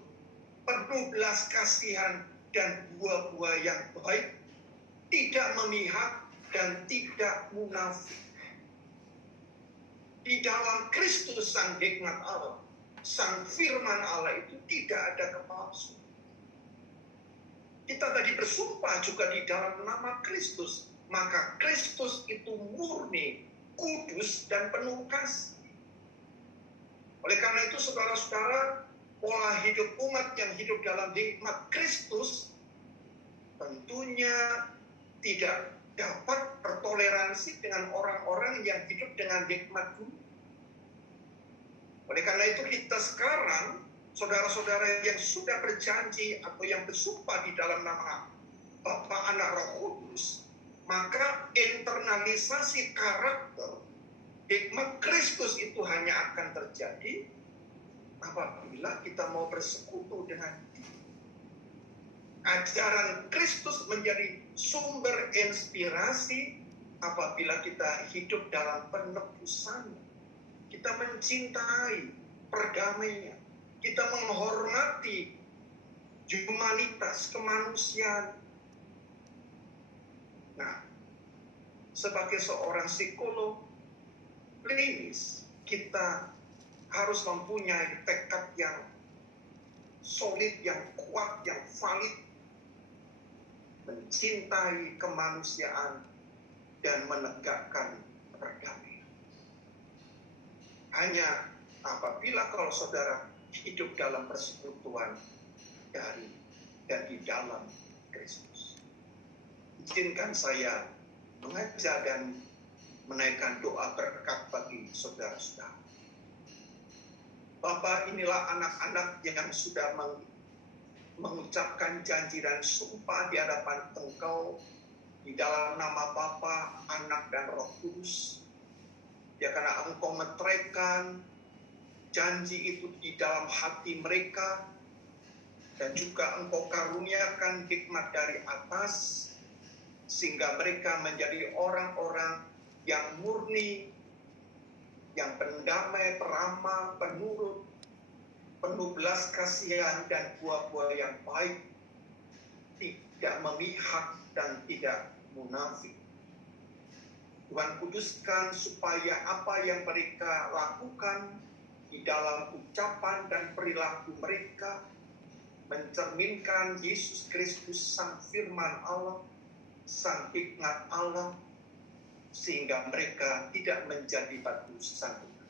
penuh belas kasihan dan buah-buah yang baik, tidak memihak dan tidak munafik. Di dalam Kristus sang hikmat Allah, sang firman Allah itu tidak ada kepalsuan. Kita tadi bersumpah juga di dalam nama Kristus, maka Kristus itu murni, kudus dan penuh kasih. Oleh karena itu saudara-saudara, pola hidup umat yang hidup dalam hikmat Kristus tentunya tidak dapat bertoleransi dengan orang-orang yang hidup dengan hikmat dunia. Oleh karena itu kita sekarang, saudara-saudara yang sudah berjanji atau yang bersumpah di dalam nama Bapa, Anak, Roh Kudus, maka internalisasi karakter hikmat Kristus itu hanya akan terjadi apabila kita mau bersekutu dengan Dia. Ajaran Kristus menjadi sumber inspirasi apabila kita hidup dalam penebusan. Kita mencintai perdamaian. Kita menghormati humanitas, kemanusiaan. Nah, sebagai seorang psikolog klinis, kita harus mempunyai tekad yang solid, yang kuat, yang valid, mencintai kemanusiaan dan menegakkan perdamaian. Hanya apabila kalau saudara hidup dalam persekutuan dari dan di dalam Kristus. Izinkan saya mengajak dan menaikkan doa berkat bagi saudara-saudara. Bapa, inilah anak-anak yang sudah mengucapkan janji dan sumpah di hadapan Engkau di dalam nama Bapa, Anak, dan Roh Kudus. Ya, karena Engkau meteraikan janji itu di dalam hati mereka dan juga Engkau karuniakan hikmat dari atas sehingga mereka menjadi orang-orang yang murni, yang pendamai, peramah, penurut, penuh belas kasihan dan buah-buah yang baik, tidak memihak dan tidak munafik. Tuhan kuduskan supaya apa yang mereka lakukan di dalam ucapan dan perilaku mereka mencerminkan Yesus Kristus, sang firman Allah, sang hikmat Allah, sehingga mereka tidak menjadi batu sandungan.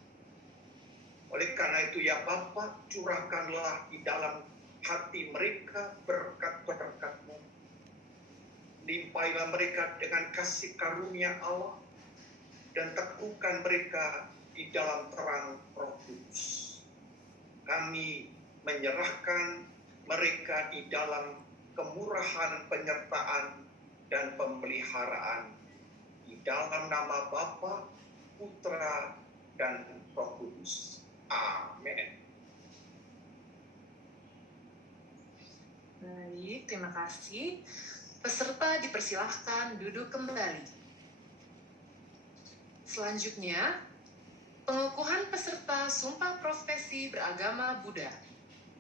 Oleh karena itu ya Bapa, curahkanlah di dalam hati mereka berkat-berkat-Mu. Limpailah mereka dengan kasih karunia Allah dan teguhkan mereka di dalam terang Roh Kudus. Kami menyerahkan mereka di dalam kemurahan, penyertaan, dan pemeliharaan di dalam nama Bapa, Putra, dan Roh Kudus. Amin. Baik, terima kasih. Peserta dipersilahkan duduk kembali. Selanjutnya, pengukuhan peserta Sumpah Profesi Beragama Buddha.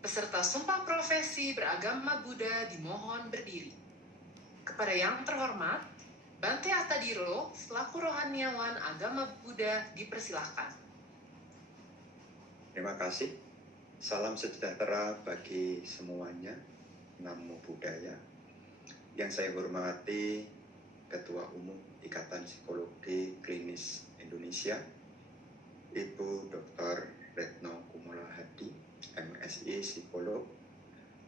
Peserta Sumpah Profesi Beragama Buddha dimohon berdiri. Kepada yang terhormat, Bante Atadiro selaku rohaniawan agama Buddha dipersilahkan. Terima kasih. Salam sejahtera bagi semuanya. Namo Buddhaya. Yang saya hormati Ketua Umum Ikatan Psikologi Klinis Indonesia, Ibu Dr. Retno Kumolo Hadi, MSI Psikolog,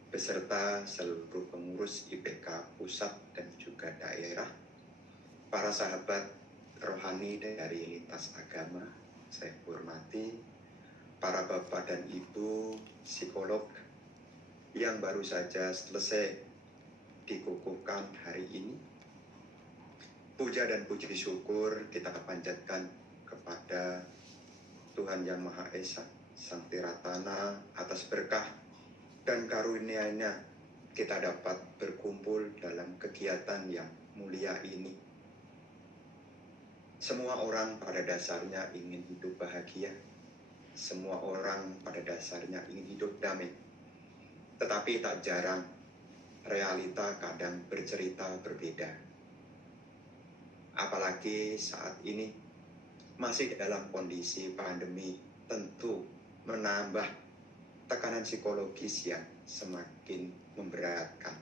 beserta seluruh pengurus IPK pusat dan juga daerah, para sahabat rohani dari lintas agama, saya hormati, para bapak dan ibu psikolog yang baru saja selesai dikukuhkan hari ini. Puja dan puji syukur kita panjatkan kepada Tuhan Yang Maha Esa, Sang Tiratana, atas berkah dan karunia-Nya kita dapat berkumpul dalam kegiatan yang mulia ini. Semua orang pada dasarnya ingin hidup bahagia. Semua orang pada dasarnya ingin hidup damai. Tetapi tak jarang realita kadang bercerita berbeda. Apalagi saat ini masih dalam kondisi pandemi, tentu menambah tekanan psikologis yang semakin memberatkan.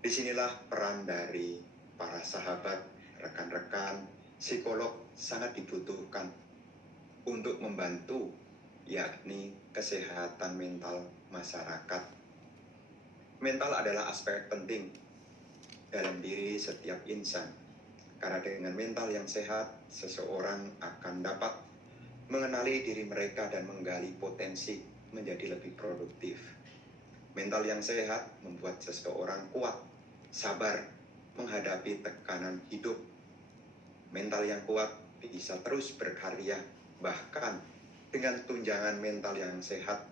Disinilah peran dari para sahabat, rekan-rekan psikolog sangat dibutuhkan untuk membantu, yakni kesehatan mental masyarakat. Mental adalah aspek penting dalam diri setiap insan, karena dengan mental yang sehat, seseorang akan dapat mengenali diri mereka dan menggali potensi menjadi lebih produktif. Mental yang sehat membuat seseorang kuat, sabar menghadapi tekanan hidup. Mental yang kuat bisa terus berkarya, bahkan dengan tunjangan mental yang sehat,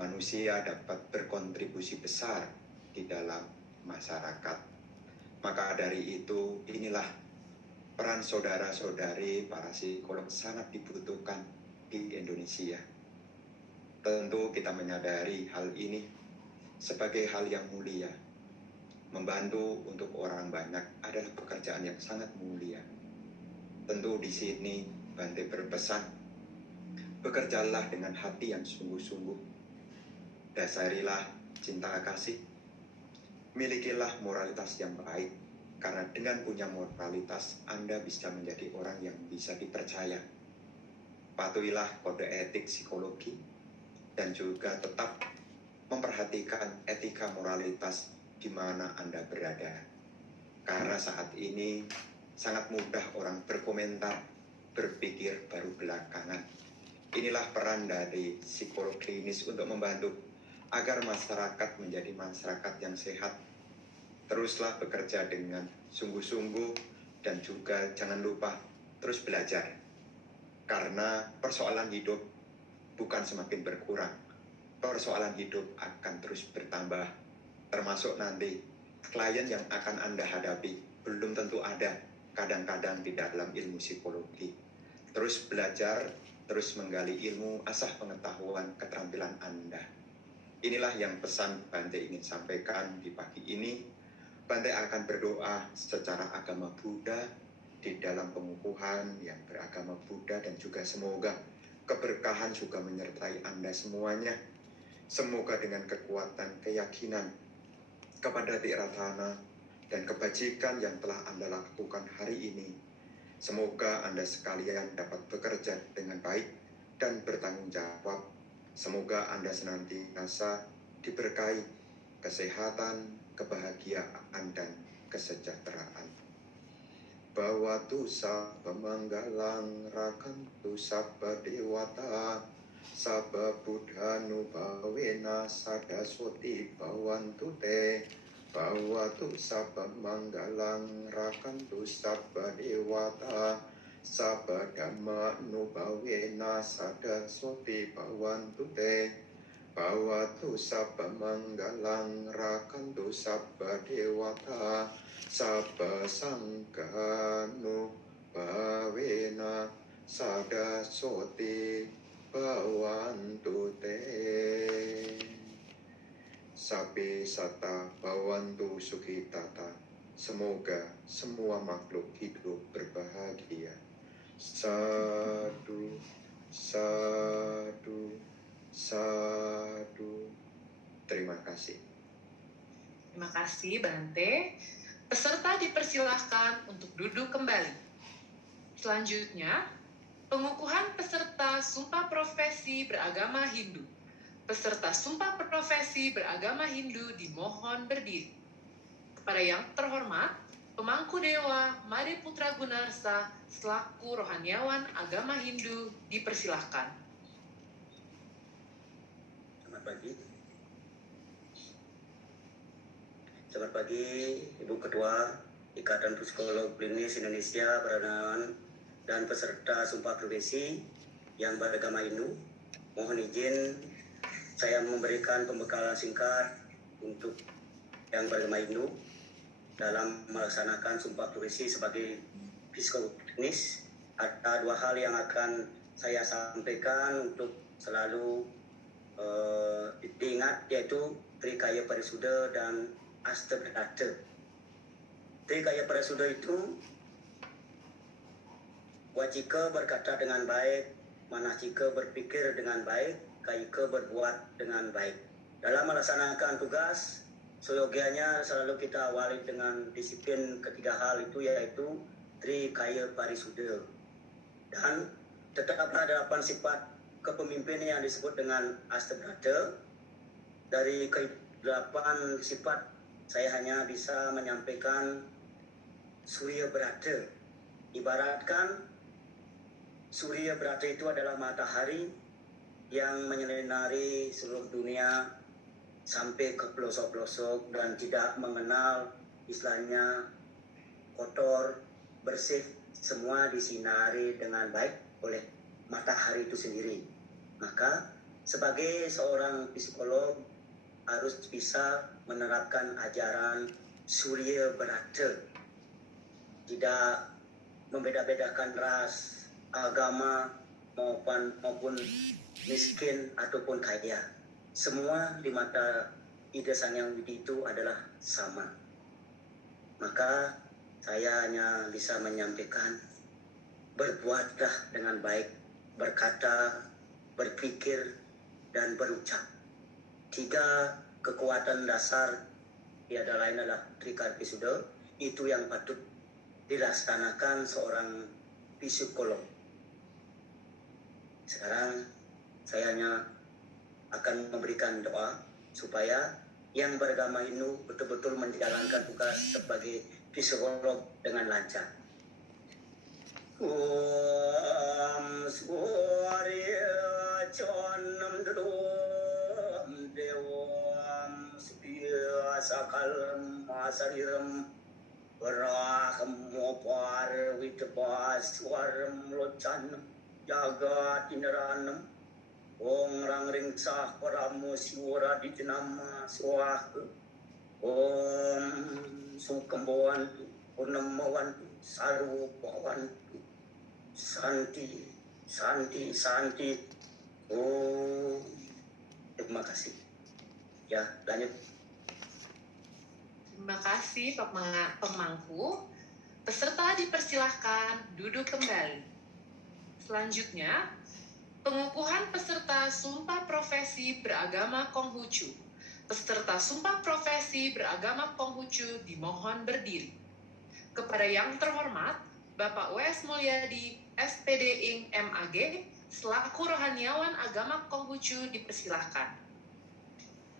manusia dapat berkontribusi besar di dalam masyarakat. Maka dari itu, inilah peran saudara-saudari para psikolog sangat dibutuhkan di Indonesia. Tentu kita menyadari hal ini sebagai hal yang mulia. Membantu untuk orang banyak adalah pekerjaan yang sangat mulia. Tentu di sini Bante berpesan, bekerjalah dengan hati yang sungguh-sungguh. Dasarilah cinta kasih. Milikilah moralitas yang baik, karena dengan punya moralitas Anda bisa menjadi orang yang bisa dipercaya. Patuhilah kode etik psikologi dan juga tetap memperhatikan etika moralitas di mana Anda berada. Karena saat ini sangat mudah orang berkomentar, berpikir baru belakangan. Inilah peran dari psikolog klinis untuk membantu agar masyarakat menjadi masyarakat yang sehat. Teruslah bekerja dengan sungguh-sungguh dan juga jangan lupa terus belajar. Karena persoalan hidup bukan semakin berkurang, persoalan hidup akan terus bertambah. Termasuk nanti klien yang akan Anda hadapi belum tentu ada kadang-kadang di dalam ilmu psikologi. Terus belajar, terus menggali ilmu, asah pengetahuan, keterampilan Anda. Inilah yang pesan Bante ingin sampaikan di pagi ini. Bante akan berdoa secara agama Buddha di dalam pengukuhan yang beragama Buddha, dan juga semoga keberkahan juga menyertai Anda semuanya. Semoga dengan kekuatan keyakinan kepada Tiratana dan kebajikan yang telah Anda lakukan hari ini, semoga Anda sekalian dapat bekerja dengan baik dan bertanggung jawab. Semoga Anda senantiasa diberkahi kesehatan, kebahagiaan, dan kesejahteraan. Bhawatu sabba manggalang rakantu sabba dewata sabba buddhanubhavena sadaswati bhavantu te. Bhawatu sabba manggalang rakantu sabba dewata sabba dhamma nubhavena sadaswati bhavantu te. Bhawatu sabba manggalang rakantu sabba dewata sabba sangha nubhavena sadaswati bhavantu te. Sapi sata bhavantu sukhitata. Semoga semua makhluk hidup berbahagia. Sadu, sadu, Sadu. Terima kasih. Terima kasih Bante. Peserta dipersilahkan untuk duduk kembali. Selanjutnya, pengukuhan peserta Sumpah Profesi Beragama Hindu. Peserta Sumpah Profesi Beragama Hindu dimohon berdiri. Kepada yang terhormat, Pemangku Dewa Made Putra Gunarsa selaku rohaniawan agama Hindu dipersilahkan. Selamat pagi. Selamat pagi, Ibu Ketua Ikatan Psikolog Klinis Indonesia, Peranawan, dan peserta Sumpah Profesi yang beragama Hindu. Mohon izin saya memberikan pembekalan singkat untuk yang beragama Hindu dalam melaksanakan Sumpah Profesi sebagai psikolog klinis. Ada dua hal yang akan saya sampaikan untuk selalu diingat, yaitu Trikaya Parisuda dan Astabrata. Trikaya Parisuda itu wajika berkata dengan baik, manasika berpikir dengan baik, kaika berbuat dengan baik. Dalam melaksanakan tugas, seyogianya selalu kita awali dengan disiplin ketiga hal itu, yaitu Trikaya Parisuda. Dan tetaplah 8 sifat kepemimpinan yang disebut dengan Astabrata. Dari ke-8 sifat saya hanya bisa menyampaikan Surya Brata. Ibaratkan Surya Brata itu adalah matahari yang menyinari seluruh dunia sampai ke pelosok-pelosok dan tidak mengenal istilahnya kotor, bersih, semua disinari dengan baik oleh matahari itu sendiri. Maka sebagai seorang psikolog harus bisa menerapkan ajaran Surya Brata, tidak membeda-bedakan ras, agama maupun miskin ataupun kaya. Semua di mata Ida Sang Hyang Widi itu adalah sama. Maka saya hanya bisa menyampaikan, berbuatlah dengan baik, berkata, berpikir, dan berucap. 3 kekuatan dasar tiada lain adalah Trikaya Parisuda. Itu yang patut dilaksanakan seorang psikolog. Sekarang saya hanya akan memberikan doa supaya yang beragama Hindu betul-betul menjalankan tugas sebagai psikolog dengan lancar. Om Surya Chanam Drum Devam Supya Sakalam Masariram Beraham Mopar Vitbas Swaram Locan Jaga Tinaranam Om Rang Ring Sah Paramu Siwara Dijnama Swaha Om Sukambawantu Purnamawantu Sarupawantu Santi Santi Santi. Oh, terima kasih. Ya, lanjut. Terima kasih pemangku. Peserta dipersilahkan duduk kembali. Selanjutnya, pengukuhan peserta Sumpah Profesi Beragama Konghucu. Peserta Sumpah Profesi Beragama Konghucu dimohon berdiri. Kepada yang terhormat, Bapak W.S. Mulyadi, SPD Ing MAG, selaku rohaniawan agama Konghucu dipersilahkan.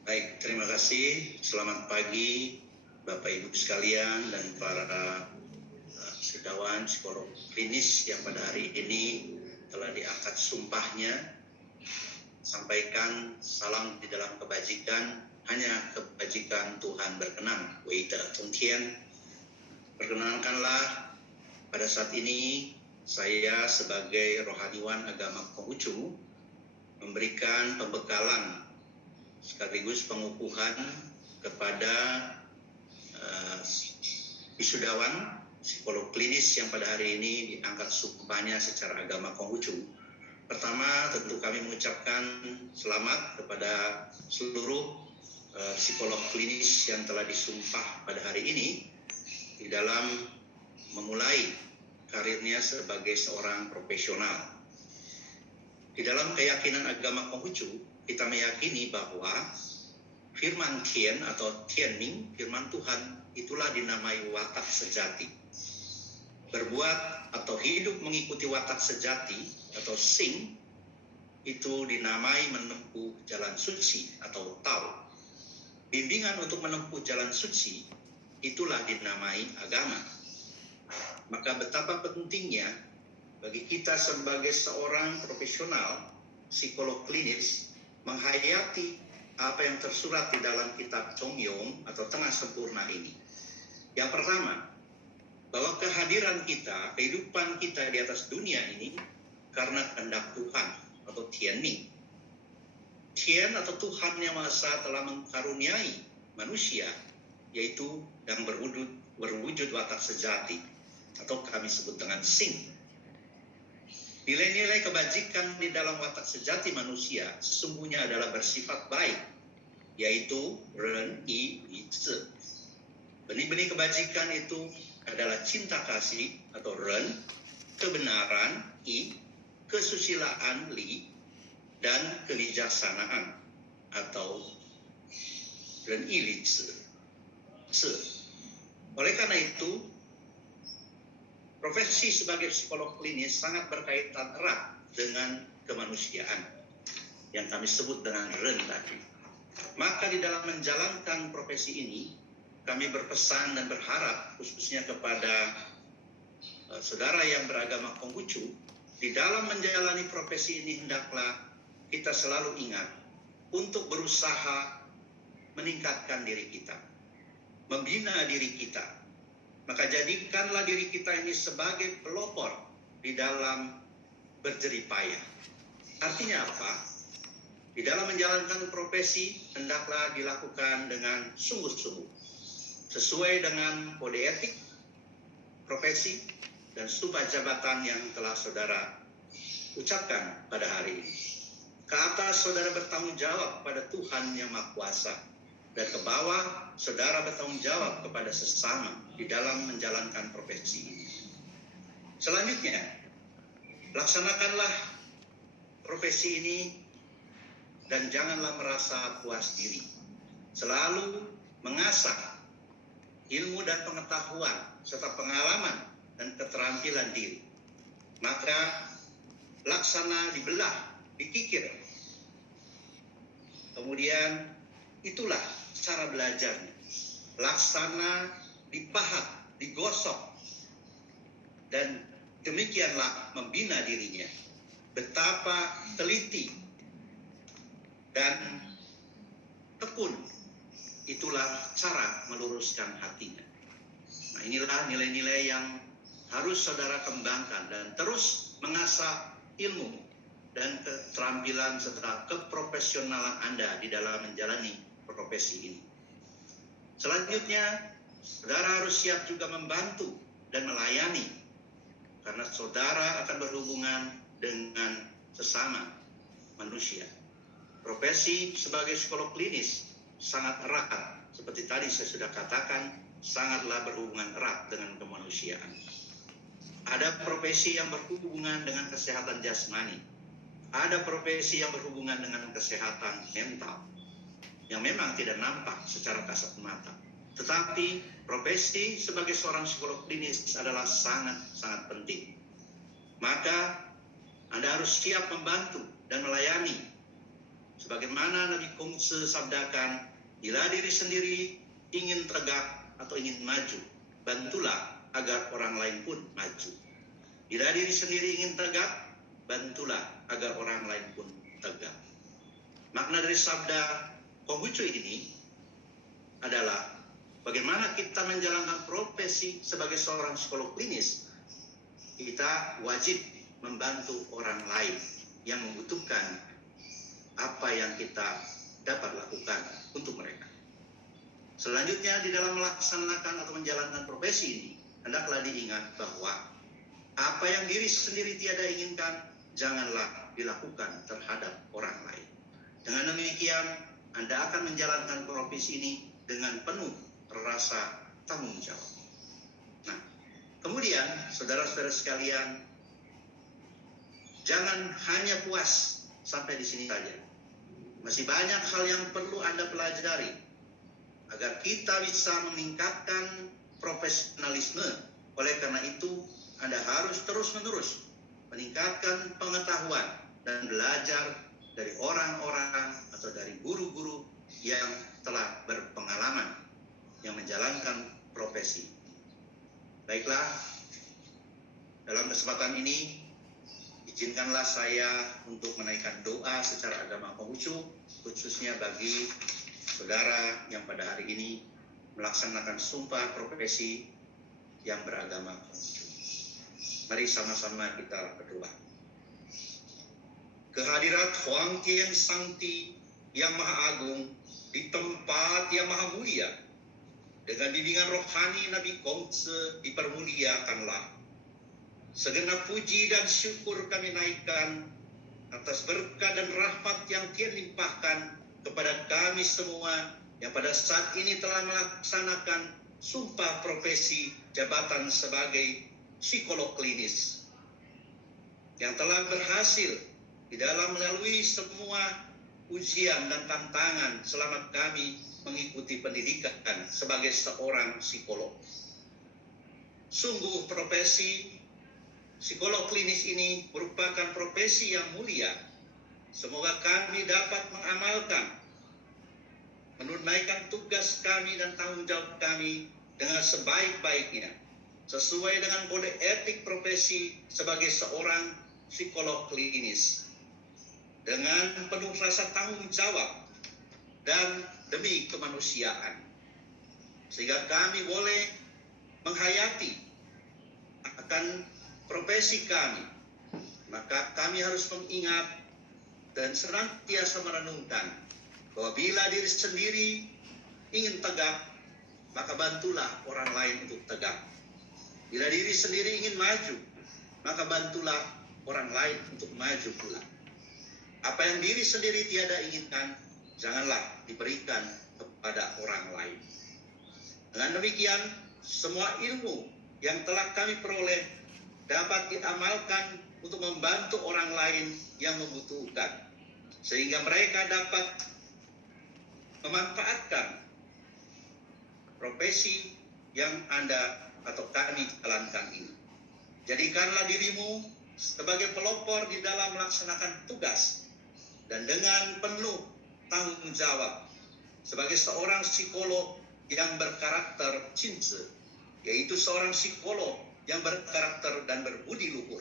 Baik, terima kasih. Selamat pagi Bapak Ibu sekalian dan para wisudawan psikolog klinis yang pada hari ini telah diangkat sumpahnya. Sampaikan salam di dalam kebajikan, hanya kebajikan Tuhan berkenan. Weita Tungtian. Perkenankanlah pada saat ini saya sebagai rohaniwan agama Konghucu memberikan pembekalan sekaligus pengukuhan kepada wisudawan psikolog klinis yang pada hari ini diangkat sumpahnya secara agama Konghucu. Pertama, tentu kami mengucapkan selamat kepada seluruh psikolog klinis yang telah disumpah pada hari ini di dalam memulai karirnya sebagai seorang profesional. Di dalam keyakinan agama Konghucu, kita meyakini bahwa firman Tian atau Tianming, firman Tuhan, itulah dinamai watak sejati. Berbuat atau hidup mengikuti watak sejati atau Sing, itu dinamai menempuh jalan suci atau Tao. Bimbingan untuk menempuh jalan suci, itulah dinamai agama. Maka betapa pentingnya bagi kita sebagai seorang profesional psikolog klinis menghayati apa yang tersurat di dalam kitab Chongyong atau Tengah Sempurna ini. Yang pertama, bahwa kehadiran kita, kehidupan kita di atas dunia ini karena kehendak Tuhan atau Tianming. Tian atau Tuhan Yang Maha Esa telah mengkaruniai manusia, yaitu yang berwujud watak sejati atau kami sebut dengan Sing. Nilai-nilai kebajikan di dalam watak sejati manusia sesungguhnya adalah bersifat baik, yaitu Ren, Yi, Li, Zi. Benih-benih kebajikan itu adalah cinta kasih atau Ren, kebenaran, Yi, kesusilaan, Li, dan kebijaksanaan atau Ren, Yi, Li, Zi. Oleh karena itu, profesi sebagai psikolog klinis sangat berkaitan erat dengan kemanusiaan yang kami sebut dengan Ren tadi. Maka di dalam menjalankan profesi ini, kami berpesan dan berharap khususnya kepada saudara yang beragama Konghucu, di dalam menjalani profesi ini hendaklah kita selalu ingat untuk berusaha meningkatkan diri kita, membina diri kita. Maka jadikanlah diri kita ini sebagai pelopor di dalam berjerih payah. Artinya apa? Di dalam menjalankan profesi hendaklah dilakukan dengan sungguh-sungguh, sesuai dengan kode etik profesi dan sumpah jabatan yang telah saudara ucapkan pada hari ini. Ke atas saudara bertanggung jawab pada Tuhan Yang Maha Kuasa, dan ke bawah saudara bertanggung jawab kepada sesama di dalam menjalankan profesi ini. Selanjutnya, laksanakanlah profesi ini dan janganlah merasa puas diri. Selalu mengasah ilmu dan pengetahuan serta pengalaman dan keterampilan diri. Maka laksana dibelah, dikikir. Kemudian itulah cara belajarnya. Laksana dipahat, digosok, dan demikianlah membina dirinya. Betapa teliti dan tekun, itulah cara meluruskan hatinya. Nah, inilah nilai-nilai yang harus saudara kembangkan dan terus mengasah ilmu dan keterampilan serta keprofesionalan Anda di dalam menjalani profesi ini. Selanjutnya, saudara harus siap juga membantu dan melayani, karena saudara akan berhubungan dengan sesama manusia. Profesi sebagai psikolog klinis sangat erat, seperti tadi saya sudah katakan, sangatlah berhubungan erat dengan kemanusiaan. Ada profesi yang berhubungan dengan kesehatan jasmani, ada profesi yang berhubungan dengan kesehatan mental, yang memang tidak nampak secara kasat mata. Tetapi profesi sebagai seorang psikolog klinis adalah sangat-sangat penting. Maka Anda harus siap membantu dan melayani. Sebagaimana Nabi Konghucu sabdakan, bila diri sendiri ingin tegak atau ingin maju, bantulah agar orang lain pun maju. Bila diri sendiri ingin tegak, bantulah agar orang lain pun tegak. Makna dari sabda Konghucu ini adalah bagaimana kita menjalankan profesi sebagai seorang psikolog klinis. Kita wajib membantu orang lain yang membutuhkan apa yang kita dapat lakukan untuk mereka. Selanjutnya, di dalam melaksanakan atau menjalankan profesi ini, hendaklah diingat bahwa apa yang diri sendiri tiada inginkan, janganlah dilakukan terhadap orang lain. Dengan demikian, Anda akan menjalankan profesi ini dengan penuh rasa tanggung jawab. Nah, kemudian, saudara-saudara sekalian, jangan hanya puas sampai di sini saja. Masih banyak hal yang perlu Anda pelajari agar kita bisa meningkatkan profesionalisme. Oleh karena itu, Anda harus terus-menerus meningkatkan pengetahuan dan belajar dari orang-orang atau dari guru-guru yang telah berpengalaman yang menjalankan profesi. Baiklah, dalam kesempatan ini izinkanlah saya untuk menaikkan doa secara agama Konghucu, khususnya bagi saudara yang pada hari ini melaksanakan sumpah profesi yang beragama Konghucu. Mari sama-sama kita berdoa. Kehadirat Huang Tian Sangti yang Maha Agung di tempat yang Maha Mulia, dengan bimbingan rohani Nabi Kongce dipermuliakanlah. Segenap puji dan syukur kami naikkan atas berkat dan rahmat yang Tian limpahkan kepada kami semua yang pada saat ini telah melaksanakan sumpah profesi jabatan sebagai psikolog klinis, yang telah berhasil di dalam melalui semua ujian dan tantangan selama kami mengikuti pendidikan sebagai seorang psikolog. Sungguh profesi psikolog klinis ini merupakan profesi yang mulia. Semoga kami dapat mengamalkan, menunaikan tugas kami dan tanggung jawab kami dengan sebaik-baiknya, sesuai dengan kode etik profesi sebagai seorang psikolog klinis, dengan penuh rasa tanggung jawab dan demi kemanusiaan, sehingga kami boleh menghayati akan profesi kami. Maka kami harus mengingat dan senantiasa merenungkan bahwa bila diri sendiri ingin tegak, maka bantulah orang lain untuk tegak. Bila diri sendiri ingin maju, maka bantulah orang lain untuk maju pula. Apa yang diri sendiri tiada inginkan, janganlah diberikan kepada orang lain. Dengan demikian, semua ilmu yang telah kami peroleh dapat diamalkan untuk membantu orang lain yang membutuhkan, sehingga mereka dapat memanfaatkan profesi yang Anda atau kami jalankan ini. Jadikanlah dirimu sebagai pelopor di dalam melaksanakan tugas, dan dengan penuh tanggung jawab sebagai seorang psikolog yang berkarakter cince, yaitu seorang psikolog yang berkarakter dan berbudi luhur,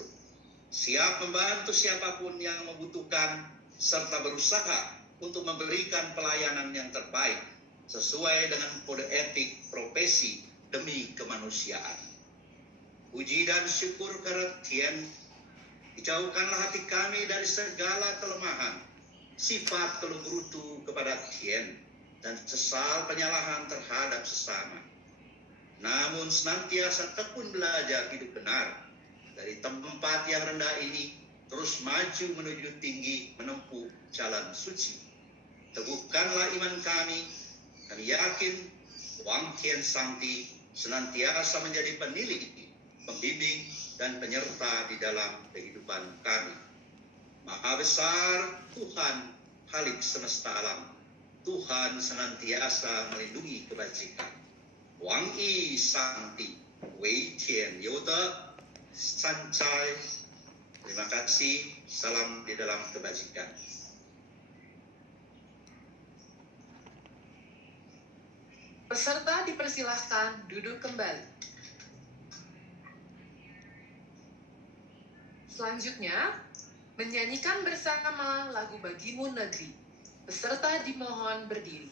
siap membantu siapapun yang membutuhkan, serta berusaha untuk memberikan pelayanan yang terbaik sesuai dengan kode etik profesi demi kemanusiaan. Puji dan syukur karena Tian, dijauhkanlah hati kami dari segala kelemahan, sifat kelugurutu kepada Tian, dan sesal penyalahan terhadap sesama. Namun senantiasa tekun belajar hidup benar dari tempat yang rendah ini, terus maju menuju tinggi menempuh jalan suci. Teguhkanlah iman kami. Kami yakin Huang Tian Sangti senantiasa menjadi penilai, pembimbing, dan penyerta di dalam kehidupan kami. Maha besar Tuhan Khalik semesta alam, Tuhan senantiasa melindungi kebajikan. Huang Yi Sangti, Wei Tian Yoda, Sancai. Terima kasih, salam di dalam kebajikan. Peserta dipersilahkan duduk kembali. Selanjutnya, menyanyikan bersama lagu Bagimu Negeri. Peserta dimohon berdiri.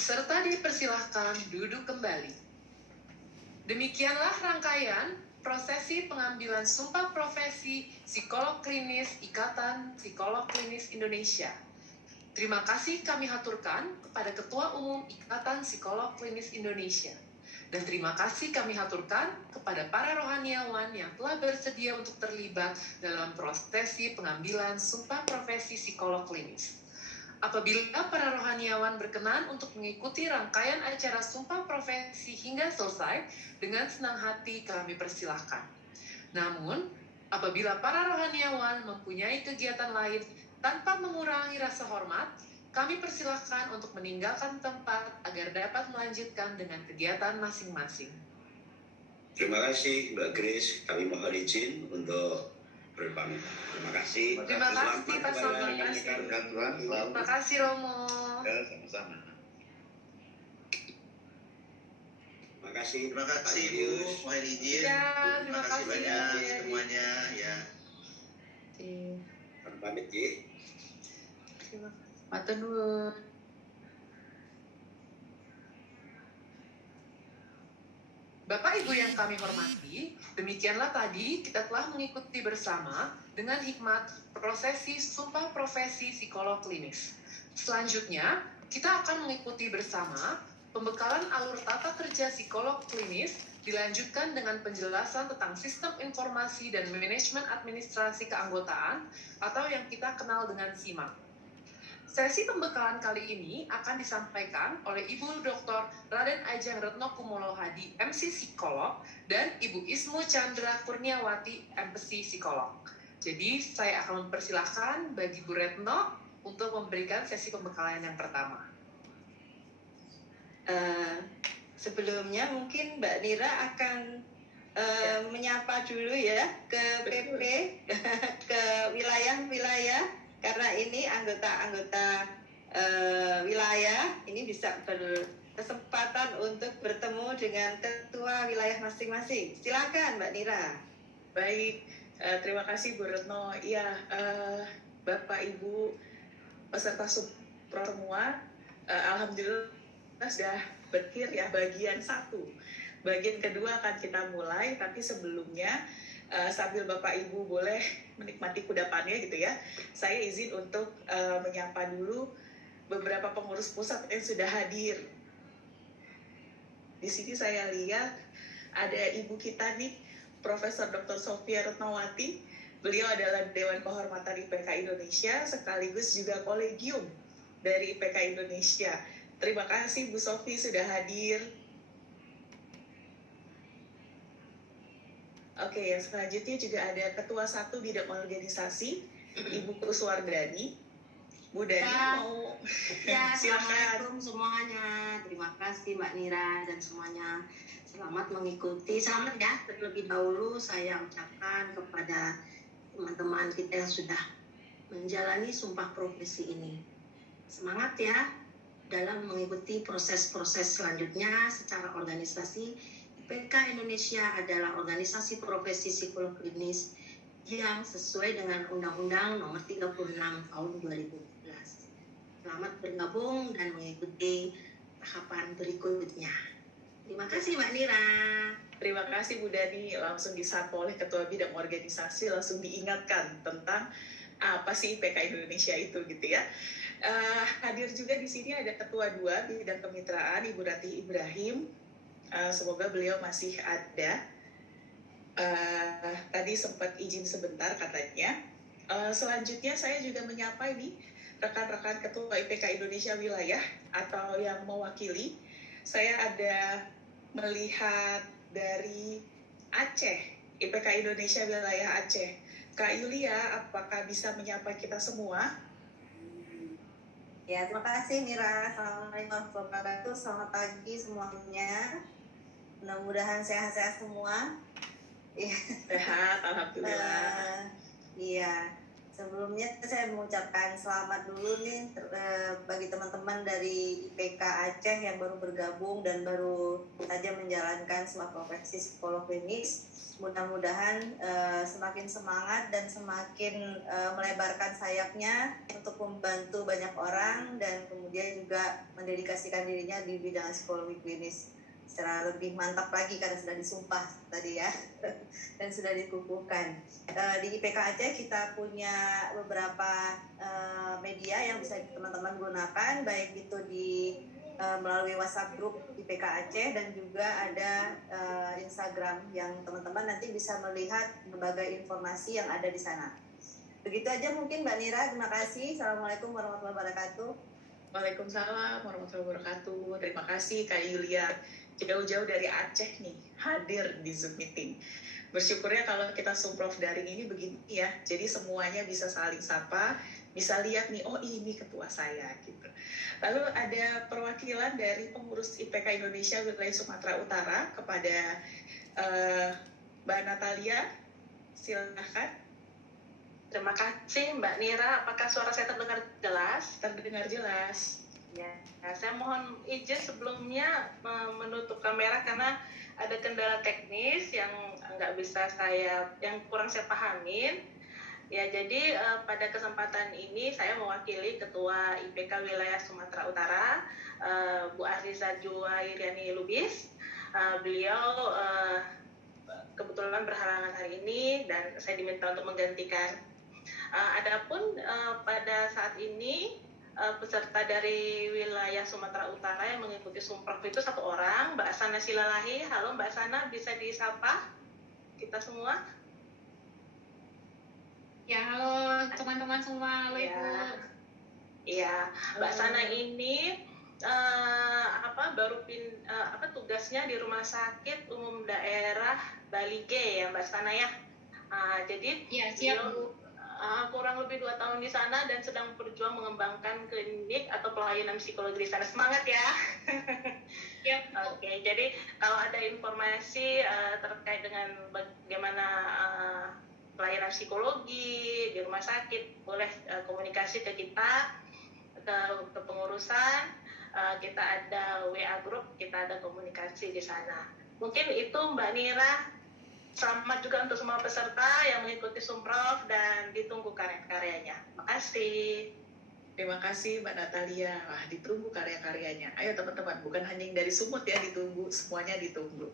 Peserta dipersilahkan duduk kembali. Demikianlah rangkaian prosesi pengambilan sumpah profesi psikolog klinis Ikatan Psikolog Klinis Indonesia. Terima kasih kami haturkan kepada Ketua Umum Ikatan Psikolog Klinis Indonesia. Dan terima kasih kami haturkan kepada para rohaniawan yang telah bersedia untuk terlibat dalam prosesi pengambilan sumpah profesi psikolog klinis. Apabila para rohaniawan berkenan untuk mengikuti rangkaian acara sumpah profesi hingga selesai, dengan senang hati kami persilahkan. Namun, apabila para rohaniawan mempunyai kegiatan lain tanpa mengurangi rasa hormat, kami persilahkan untuk meninggalkan tempat agar dapat melanjutkan dengan kegiatan masing-masing. Terima kasih Mbak Grace, kami mohon izin untuk berpamit. Terima kasih. Terima kasih Pak Sony. Terima kasih Romo. Ya, sama-sama. Terima kasih. Terima kasih Bu, mohon izin. Ya, Terima kasih banyak semuanya ya. Pamit ya. Terima kasih. Matur nuwun. Bapak Ibu yang kami hormati, demikianlah tadi kita telah mengikuti bersama dengan hikmat prosesi sumpah profesi psikolog klinis. Selanjutnya, kita akan mengikuti bersama pembekalan alur tata kerja psikolog klinis dilanjutkan dengan penjelasan tentang sistem informasi dan manajemen administrasi keanggotaan atau yang kita kenal dengan SIMA. Sesi pembekalan kali ini akan disampaikan oleh Ibu Dr. Raden Ajeng Retno Kumolo Hadi, MC Psikolog, dan Ibu Ismu Chandra Kurniawati, MC Psikolog. Jadi, saya akan mempersilahkan bagi Bu Retno untuk memberikan sesi pembekalan yang pertama. Sebelumnya mungkin Mbak Nira akan menyapa dulu ya ke PP, ke wilayah-wilayah, karena ini anggota-anggota wilayah ini bisa berkesempatan untuk bertemu dengan ketua wilayah masing-masing. Silakan Mbak Nira. Baik, terima kasih Bu Retno. Iya, Bapak Ibu peserta Supro semua, alhamdulillah sudah berakhir ya bagian 1. Bagian kedua akan kita mulai, tapi sebelumnya sambil Bapak Ibu boleh menikmati kudapannya gitu ya, saya izin untuk menyapa dulu beberapa pengurus pusat yang sudah hadir. Di sini saya lihat ada ibu kita nih, Profesor Dr. Sofia Retnowati. Beliau adalah Dewan Kehormatan IPK Indonesia sekaligus juga kolegium dari IPK Indonesia. Terima kasih Bu Sofi sudah hadir. Oke, yang selanjutnya juga ada Ketua 1 Bidang Organisasi, Ibu Kuswardani. Bu Dani mau ya, silakan. Assalamualaikum semuanya. Terima kasih Mbak Nira dan semuanya. Selamat mengikuti. Selamat ya, terlebih dahulu saya ucapkan kepada teman-teman kita yang sudah menjalani sumpah profesi ini. Semangat ya dalam mengikuti proses-proses selanjutnya secara organisasi. IPK Indonesia adalah organisasi profesi psikolog klinis yang sesuai dengan Undang-Undang Nomor 36 Tahun 2014. Selamat bergabung dan mengikuti tahapan berikutnya. Terima kasih Mbak Nira. Terima kasih Bu Dani, langsung disapa oleh Ketua Bidang Organisasi, langsung diingatkan tentang apa sih IPK Indonesia itu gitu ya. Hadir juga di sini ada Ketua 2 Bidang Kemitraan, Ibu Ratih Ibrahim. Semoga beliau masih ada. Tadi sempat izin sebentar katanya. Selanjutnya saya juga menyapa ini rekan-rekan Ketua IPK Indonesia Wilayah atau yang mewakili. Saya ada melihat dari Aceh, IPK Indonesia Wilayah Aceh. Kak Yulia, apakah bisa menyapa kita semua? Ya, terima kasih Mira. Assalamualaikum warahmatullahi wabarakatuh. Selamat pagi semuanya. Mudah-mudahan sehat-sehat semua. Sehat, alhamdulillah. Iya, Sebelumnya saya mengucapkan selamat dulu nih bagi teman-teman dari IPK Aceh yang baru bergabung dan baru saja menjalankan sebuah profesi psikolog klinis. Mudah-mudahan semakin semangat dan semakin melebarkan sayapnya untuk membantu banyak orang dan kemudian juga mendedikasikan dirinya di bidang psikologi klinis secara lebih mantap lagi karena sudah disumpah tadi ya dan sudah dikukuhkan. Di IPK Aceh kita punya beberapa media yang bisa teman-teman gunakan, baik itu melalui WhatsApp grup IPK Aceh dan juga ada Instagram yang teman-teman nanti bisa melihat berbagai informasi yang ada di sana. Begitu aja mungkin Mbak Nira, terima kasih. Assalamualaikum warahmatullahi wabarakatuh. Waalaikumsalam warahmatullahi wabarakatuh. Terima kasih Kak Yulia. Jauh-jauh dari Aceh nih, hadir di Zoom meeting. Bersyukurnya kalau kita Sumprof daring ini begini ya, jadi semuanya bisa saling sapa, bisa lihat nih, oh ini ketua saya gitu. Lalu ada perwakilan dari pengurus IPK Indonesia wilayah Sumatera Utara kepada Mbak Natalia, silakan. Terima kasih Mbak Nira, apakah suara saya terdengar jelas? Terdengar jelas. Ya, saya mohon izin sebelumnya menutup kamera karena ada kendala teknis yang kurang saya pahamin. Ya, jadi pada kesempatan ini saya mewakili Ketua IPK Wilayah Sumatera Utara, Bu Ariza Juwairiani Lubis. Beliau kebetulan berhalangan hari ini dan saya diminta untuk menggantikan. Adapun pada saat ini peserta dari wilayah Sumatera Utara yang mengikuti Sumprof itu 1 orang, Mbak Sana Silalahi. Halo Mbak Sana, bisa disapa kita semua? Ya, halo teman-teman semua. Halo Ibu. Iya, Mbak Sana ini tugasnya di Rumah Sakit Umum Daerah Bali G ya Mbak Sana ya. Jadi ya, siap Bu. Kurang lebih 2 tahun di sana dan sedang berjuang mengembangkan klinik atau pelayanan psikologi di sana. Semangat ya. Yep. Oke, jadi kalau ada informasi terkait dengan bagaimana pelayanan psikologi di rumah sakit, boleh komunikasi ke kita, ke pengurusan. Kita ada WA group, kita ada komunikasi di sana. Mungkin itu Mbak Nira. Selamat juga untuk semua peserta yang mengikuti Sumprof dan ditunggu karya-karyanya. Makasih. Terima kasih Mbak Natalia. Wah, ditunggu karya-karyanya. Ayo teman-teman, bukan hanya yang dari Sumut ya ditunggu, semuanya ditunggu.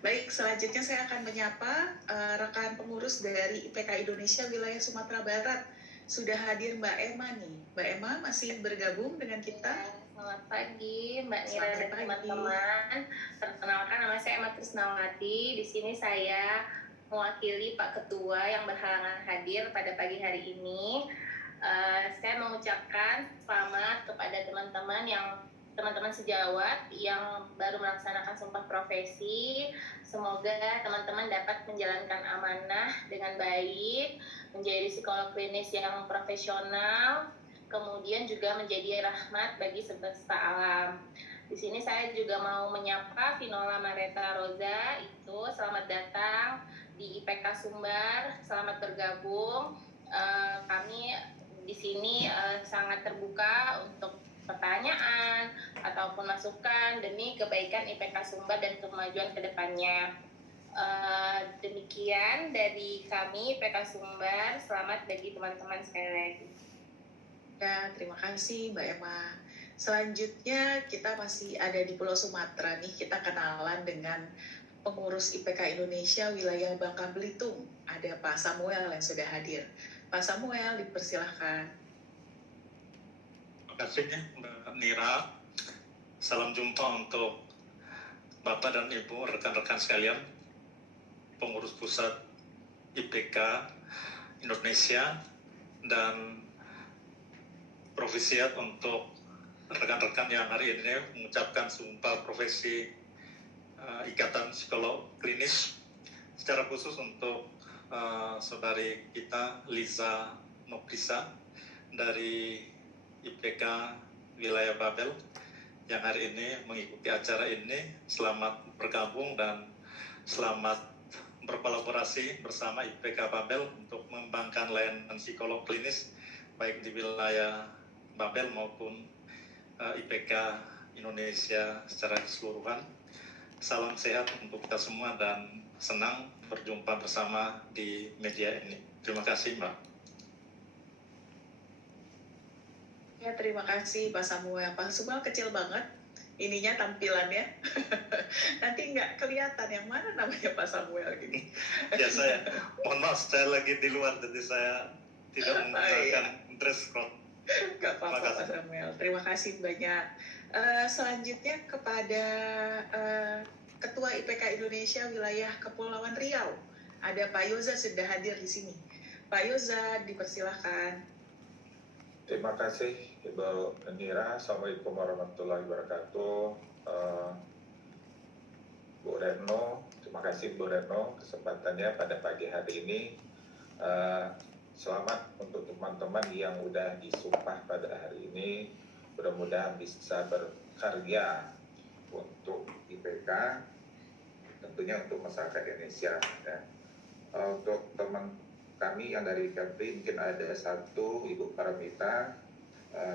Baik, selanjutnya saya akan menyapa rekan pengurus dari IPK Indonesia wilayah Sumatera Barat. Sudah hadir Mbak Emma nih. Mbak Emma masih bergabung dengan kita. Selamat pagi Mbak Nira dan teman-teman. Perkenalkan, nama saya Emma Trisnawati. Di sini saya mewakili Pak Ketua yang berhalangan hadir pada pagi hari ini. Saya mengucapkan selamat kepada teman-teman sejawat yang baru melaksanakan sumpah profesi. Semoga teman-teman dapat menjalankan amanah dengan baik, menjadi psikolog klinis yang profesional, kemudian juga menjadi rahmat bagi semesta alam. Di sini saya juga mau menyapa Vinola Mareta Roza, itu selamat datang di IPK Sumbar, selamat bergabung. Kami di sini sangat terbuka untuk pertanyaan ataupun masukan demi kebaikan IPK Sumbar dan kemajuan ke depannya. Demikian dari kami IPK Sumbar, selamat bagi teman-teman sekali lagi. Ya, terima kasih Mbak Emma. Selanjutnya kita masih ada di Pulau Sumatera nih, kita kenalan dengan pengurus IPK Indonesia wilayah Bangka Belitung. Ada Pak Samuel yang sudah hadir. Pak Samuel, dipersilahkan. Terima kasih Mbak Nira. Salam jumpa untuk Bapak dan Ibu, rekan-rekan sekalian, pengurus pusat IPK Indonesia, dan provisiat untuk rekan-rekan yang hari ini mengucapkan sumpah profesi Ikatan Psikolog Klinis, secara khusus untuk saudari kita Liza Nobrisa dari IPK Wilayah Babel yang hari ini mengikuti acara ini. Selamat bergabung dan selamat berkolaborasi bersama IPK Babel untuk mengembangkan layanan psikolog klinis baik di wilayah Babel maupun IPK Indonesia secara keseluruhan. Salam sehat untuk kita semua dan senang berjumpa bersama di media ini. Terima kasih, Mbak. Ya, terima kasih Pak Samuel. Pak Samuel kecil banget ininya tampilannya. Nanti nggak kelihatan yang mana namanya Pak Samuel gitu. Ya, saya mohon maaf, saya lagi di luar, jadi saya tidak menggunakan dress code. Gak apa-apa Pak Samuel. Terima kasih banyak. Selanjutnya kepada Ketua IPK Indonesia Wilayah Kepulauan Riau. Ada Pak Yoza sudah hadir di sini. Pak Yoza, dipersilahkan. Terima kasih Ibu Nira. Assalamualaikum warahmatullahi wabarakatuh. Bu Retno, terima kasih Bu Retno kesempatannya pada pagi hari ini. Selamat untuk teman-teman yang udah disumpah pada hari ini. Mudah-mudahan bisa berkarya untuk IPK, tentunya untuk masyarakat Indonesia. Ya. Untuk teman kami yang dari Kepri mungkin ada satu Ibu Paramita,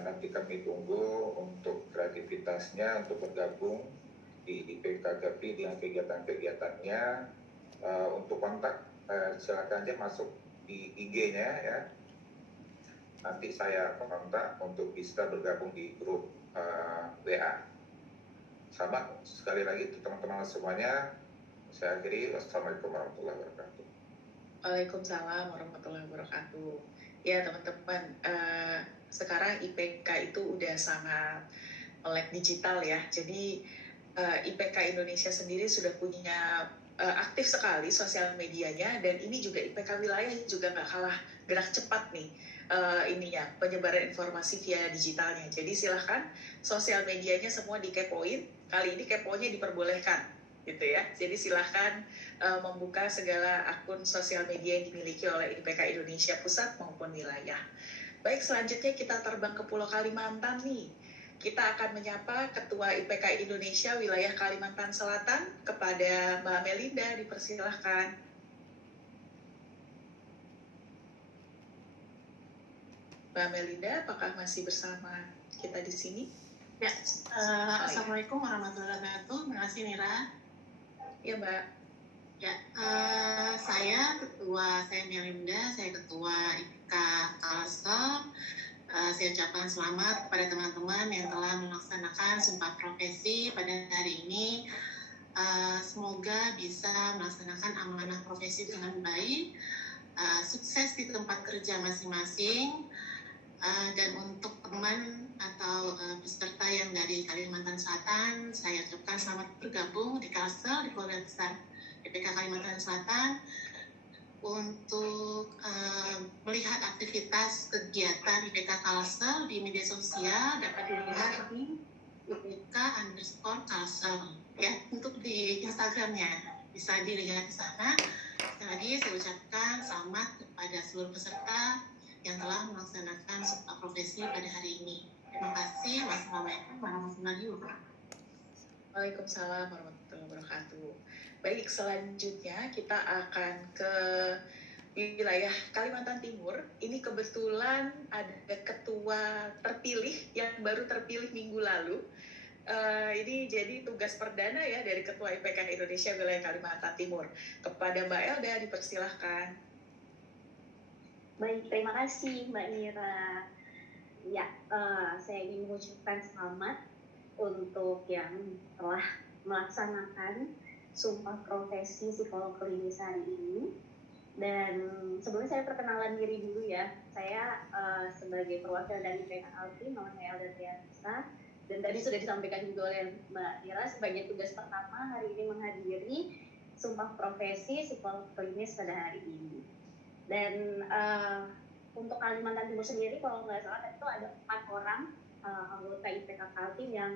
nanti kami tunggu untuk kreativitasnya untuk bergabung di IPK Kepri dengan kegiatan-kegiatannya. Untuk kontak silakan aja masuk di IG-nya ya. Nanti saya kontak untuk bisa bergabung di grup WA. Selamat sekali lagi untuk teman-teman semuanya. Saya akhiri. Wassalamualaikum warahmatullahi wabarakatuh. Waalaikumsalam warahmatullahi wabarakatuh. Ya teman-teman, sekarang IPK itu udah sangat melek digital ya. Jadi IPK Indonesia sendiri sudah punya aktif sekali sosial medianya, dan ini juga IPK wilayah juga nggak kalah gerak cepat nih ininya penyebaran informasi via digitalnya. Jadi silahkan sosial medianya semua dikepoin. Kali ini keponya diperbolehkan gitu ya. Jadi silahkan membuka segala akun sosial media yang dimiliki oleh IPK Indonesia pusat maupun wilayah. Baik, selanjutnya kita terbang ke Pulau Kalimantan nih. Kita akan menyapa Ketua IPK Indonesia Wilayah Kalimantan Selatan kepada Mbak Melinda, dipersilahkan. Mbak Melinda, apakah masih bersama kita di sini? Ya, Assalamualaikum warahmatullahi wabarakatuh. Terima kasih Nira. Ya Mbak. Ya, saya Melinda, saya Ketua IPK Kalsel. Saya ucapkan selamat kepada teman-teman yang telah melaksanakan sumpah profesi pada hari ini. Semoga bisa melaksanakan amanah profesi dengan baik, sukses di tempat kerja masing-masing, dan untuk teman atau peserta yang dari Kalimantan Selatan, saya ucapkan selamat bergabung di Kalsel, di Keluarga Besar IPK Kalimantan Selatan, untuk melihat aktivitas kegiatan IPK Kalsel di media sosial dapat dilihat di IPK_Kalsel ya, untuk di Instagramnya bisa dilihat di sana. Sekali lagi saya ucapkan selamat kepada seluruh peserta yang telah melaksanakan sumpah profesi pada hari ini. Terima kasih. Wassalamualaikum warahmatullahi wabarakatuh. Waalaikumsalam warahmatullahi wabarakatuh. Baik, selanjutnya kita akan ke wilayah Kalimantan Timur. Ini kebetulan ada ketua terpilih yang baru terpilih minggu lalu. Ini jadi tugas perdana ya dari Ketua IPK Indonesia Wilayah Kalimantan Timur. Kepada Mbak Elda, dipersilahkan. Baik, terima kasih Mbak Nira. Ya, saya ingin mengucapkan selamat untuk yang telah melaksanakan sumpah profesi psikolog klinis hari ini. Dan sebelumnya saya perkenalan diri dulu ya. Saya sebagai perwakilan dari IPK Kaltim, nama saya Elda Trianisa. Dan tadi sudah disampaikan juga oleh Mbak Nira sebagai tugas pertama hari ini menghadiri sumpah profesi psikolog klinis pada hari ini. Dan untuk Kalimantan Timur sendiri, kalau nggak salah itu ada 4 orang anggota IPK Kaltim yang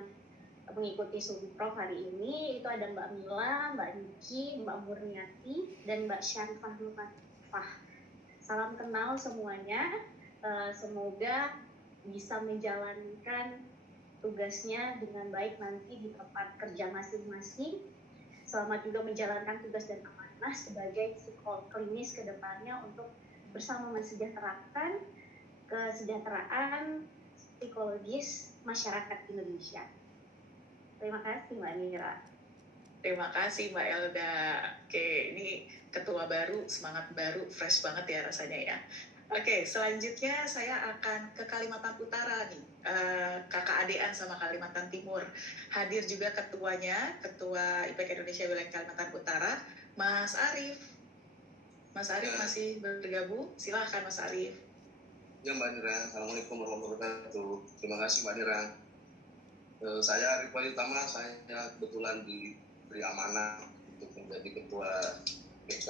mengikuti sumpah hari ini. Itu ada Mbak Mila, Mbak Niki, Mbak Murniati, dan Mbak Syarifah Nurfah. Salam kenal semuanya. Semoga bisa menjalankan tugasnya dengan baik nanti di tempat kerja masing-masing. Selamat juga menjalankan tugas dan amanah sebagai psikolog klinis ke depannya untuk bersama mensejahterakan kesejahteraan psikologis masyarakat Indonesia. Terima kasih Mbak Nira. Terima kasih Mbak Elda. Oke, ini ketua baru, semangat baru, fresh banget ya rasanya ya. Oke, selanjutnya saya akan ke Kalimantan Utara nih. Kakak adean sama Kalimantan Timur. Hadir juga ketuanya, Ketua IPK Indonesia Wilayah Kalimantan Utara, Mas Arief. Mas Arief masih bergabung? Silahkan Mas Arief. Ya Mbak Nira, Assalamualaikum warahmatullahi wabarakatuh. Terima kasih Mbak Nira. Saya Arief Walitama, saya kebetulan diberi amanah untuk menjadi Ketua IPK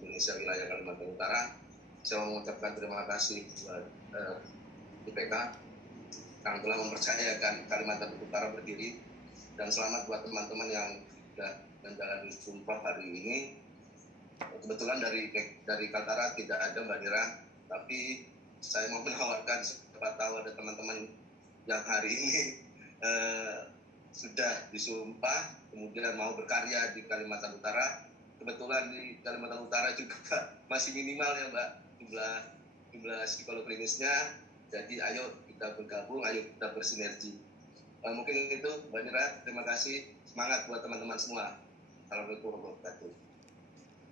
Indonesia Wilayah Kalimantan Utara. Saya mau mengucapkan terima kasih buat IPK yang telah mempercayakan Kalimantan Utara berdiri, dan selamat buat teman-teman yang sudah menjalani sumpah hari ini. Kebetulan dari Kaltara tidak ada Mbak Nira, tapi saya mau menawarkan, siapa tahu ada teman-teman yang hari ini sudah disumpah kemudian mau berkarya di Kalimantan Utara. Kebetulan di Kalimantan Utara juga masih minimal ya Mbak jumlah psikolog klinisnya. Jadi ayo kita bergabung, ayo kita bersinergi. Mungkin itu Mbak Nira, terima kasih. Semangat buat teman-teman semua. Assalamualaikum warahmatullahi wabarakatuh.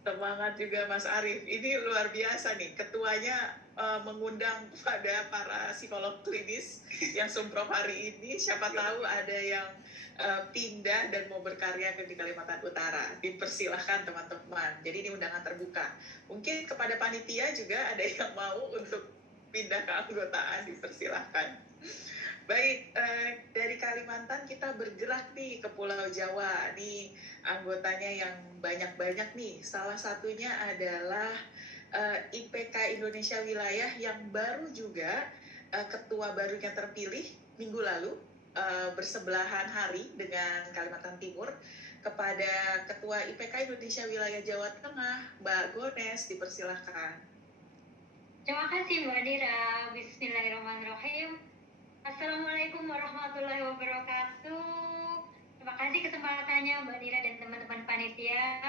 Semangat juga Mas Arief. Ini luar biasa nih, ketuanya mengundang pada para psikolog klinis yang sumprov hari ini. Siapa tahu ada yang pindah dan mau berkarya di Kalimantan Utara. Dipersilahkan teman-teman. Jadi ini undangan terbuka. Mungkin kepada panitia juga ada yang mau untuk pindah ke anggotaan, dipersilahkan. Baik, dari Kalimantan kita bergerak nih ke Pulau Jawa. Nih anggotanya yang banyak-banyak nih. Salah satunya adalah IPK Indonesia Wilayah yang baru juga ketua barunya terpilih minggu lalu, bersebelahan hari dengan Kalimantan Timur. Kepada Ketua IPK Indonesia Wilayah Jawa Tengah, Mbak Gones, dipersilahkan. Terima kasih Mbak Nira. Bismillahirrahmanirrahim. Assalamualaikum warahmatullahi wabarakatuh. Terima kasih kesempatannya Mbak Nira dan teman-teman panitia.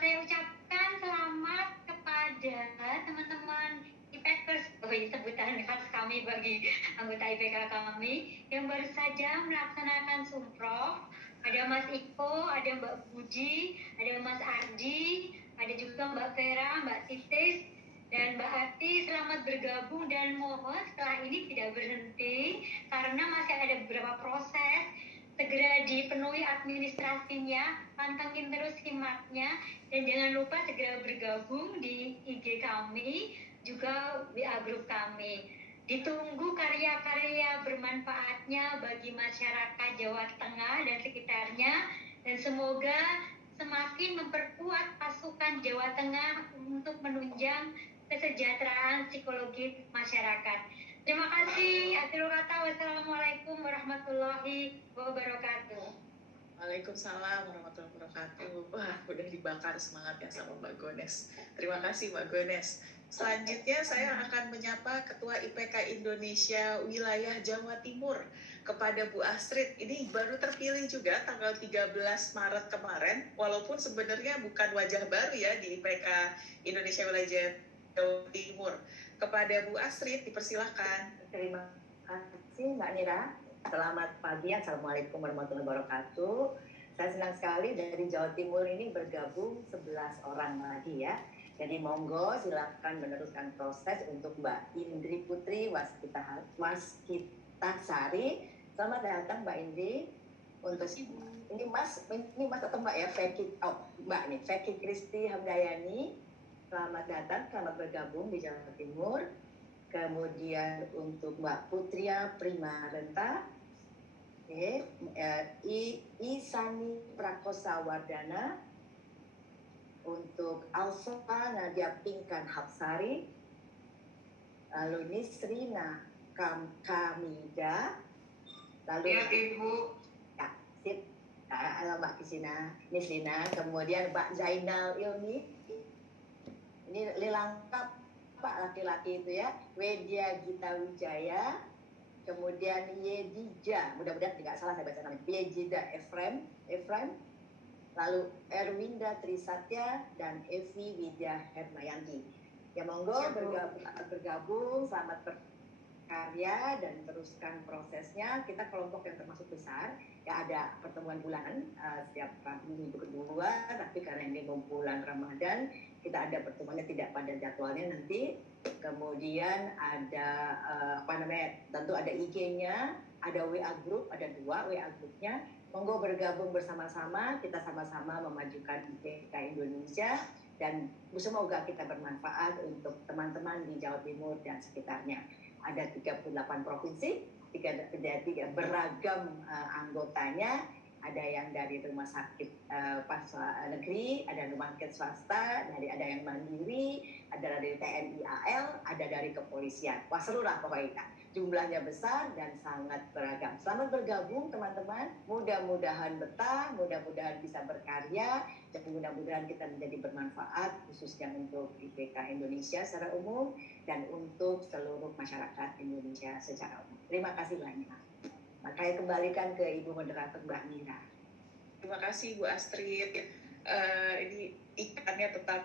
Saya ucapkan selamat kepada teman-teman IPKers, sebutan khas kami bagi anggota IPK kami yang baru saja melaksanakan sumprov. Ada Mas Iko, ada Mbak Budi, ada Mas Ardi, ada juga Mbak Vera, Mbak Titis, dan Mbak Ati. Selamat bergabung dan mohon setelah ini tidak berhenti karena masih ada beberapa proses. Segera dipenuhi administrasinya, pantengin terus simaknya, dan jangan lupa segera bergabung di IG kami, juga WA group kami. Ditunggu karya-karya bermanfaatnya bagi masyarakat Jawa Tengah dan sekitarnya, dan semoga semakin memperkuat pasukan Jawa Tengah untuk menunjang kesejahteraan psikologis masyarakat. Terima kasih. Akhirul kata, wassalamualaikum warahmatullahi wabarakatuh. Waalaikumsalam warahmatullahi wabarakatuh. Wah, udah dibakar semangatnya sama Mbak Gones. Terima kasih Mbak Gones. Selanjutnya saya akan menyapa Ketua IPK Indonesia Wilayah Jawa Timur, kepada Bu Astrid. Ini baru terpilih juga tanggal 13 Maret kemarin, walaupun sebenarnya bukan wajah baru ya di IPK Indonesia Wilayah Jawa Timur. Kepada Bu Astrid, dipersilahkan. Terima kasih Mbak Nira. Selamat pagi, Assalamualaikum warahmatullahi wabarakatuh. Saya senang sekali dari Jawa Timur ini bergabung 11 orang lagi ya. Jadi monggo silakan meneruskan proses untuk Mbak Indri Putri Waskitasari. Selamat datang Mbak Indri. Untuk ini Mas atau Mbak ya, Mbak nih, Feki Kristi Hamdayani. Selamat datang, selamat bergabung di Jawa Timur. Kemudian untuk Mbak Putria Primarenta, Isani Prakosa Wardana, untuk Alfa Nadia Pinkan Hapsari, lalu Nisrina Kamida, lalu ya Ibu, ya, sip, halo Mbak Nisrina, kemudian Mbak Zainal Ilmi, ini lengkap Pak laki-laki itu ya, Wedya Gita Wijaya, kemudian Yedija, mudah-mudahan tidak salah saya baca namanya, Yedija Efrem, lalu Erwinda Trisatya dan Evi Widya Hermayanti. Ya monggo bergabung, selamat berkarya dan teruskan prosesnya. Kita kelompok yang termasuk besar, ya ada pertemuan bulanan setiap Rabu minggu kedua, tapi karena ini bulan Ramadan, kita ada pertemuannya tidak pada jadwalnya nanti. Kemudian ada tentu ada IG-nya, ada WA group, ada 2 WA grupnya. Monggo bergabung bersama-sama, kita sama-sama memajukan IPK Indonesia dan semoga kita bermanfaat untuk teman-teman di Jawa Timur dan sekitarnya. Ada 38 provinsi, 3 beragam anggotanya, ada yang dari rumah sakit negeri, ada rumah sakit swasta, ada yang mandiri, ada dari TNI AL, ada dari kepolisian. Wah seru lah pokoknya. Jumlahnya besar dan sangat beragam. Selamat bergabung teman-teman. Mudah-mudahan betah, mudah-mudahan bisa berkarya, dan mudah-mudahan kita menjadi bermanfaat khususnya untuk IPK Indonesia secara umum dan untuk seluruh masyarakat Indonesia secara umum. Terima kasih banyak. Makanya kembalikan ke Ibu Moderator Mbak Mira. Terima kasih Bu Astrid. Ini ikannya tetap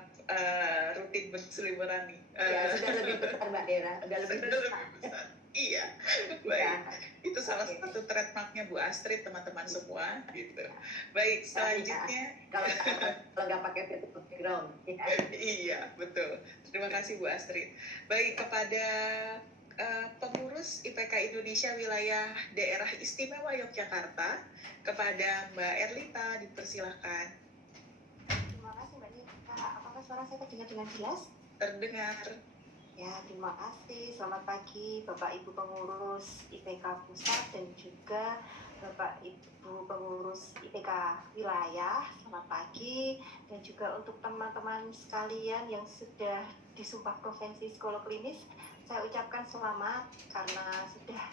rutin berseliweran nih. Ya, sudah lebih besar Mbak Dera, sudah lebih besar. Iya, baik. Itu salah satu trademarknya Bu Astrid, teman-teman semua. Gitu. Baik, selanjutnya. Kalau nggak pakai background. Iya, betul. Terima kasih Bu Astrid. Baik, kepada pengurus IPK Indonesia Wilayah Daerah Istimewa Yogyakarta, kepada Mbak Erlita, dipersilahkan. Terima kasih Mbak Nita. Apakah suara saya terdengar dengan jelas? Terdengar. Ya, terima kasih. Selamat pagi Bapak Ibu pengurus IPK Pusat dan juga Bapak Ibu pengurus IPK Wilayah. Selamat pagi. Dan juga untuk teman-teman sekalian yang sudah disumpah profesi psikolog klinis, saya ucapkan selamat karena sudah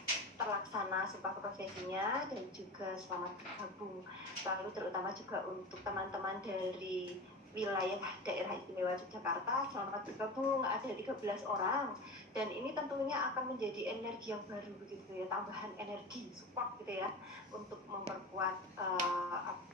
terlaksana sumpah profesinya dan juga selamat bergabung. Lalu terutama juga untuk teman-teman dari wilayah daerah istimewa Yogyakarta, selamat bergabung, ada 13 orang dan ini tentunya akan menjadi energi yang baru begitu ya, tambahan energi support gitu ya untuk memperkuat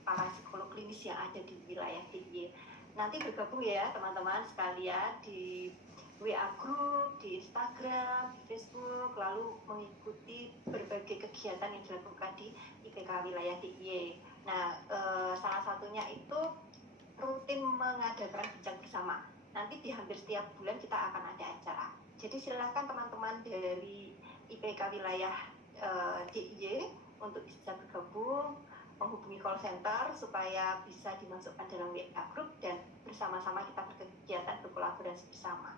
para psikolog klinis yang ada di wilayah DIY. Nanti bergabung ya teman-teman sekalian di WA group, di Instagram, di Facebook, lalu mengikuti berbagai kegiatan yang dilakukan di IPK wilayah DIY. Nah, salah satunya itu rutin mengadakan bincang bersama. Nanti di hampir setiap bulan kita akan ada acara. Jadi silakan teman-teman dari IPK wilayah DIY untuk bisa bergabung, menghubungi call center supaya bisa dimasukkan dalam WA group dan bersama-sama kita berkegiatan berkolaborasi bersama.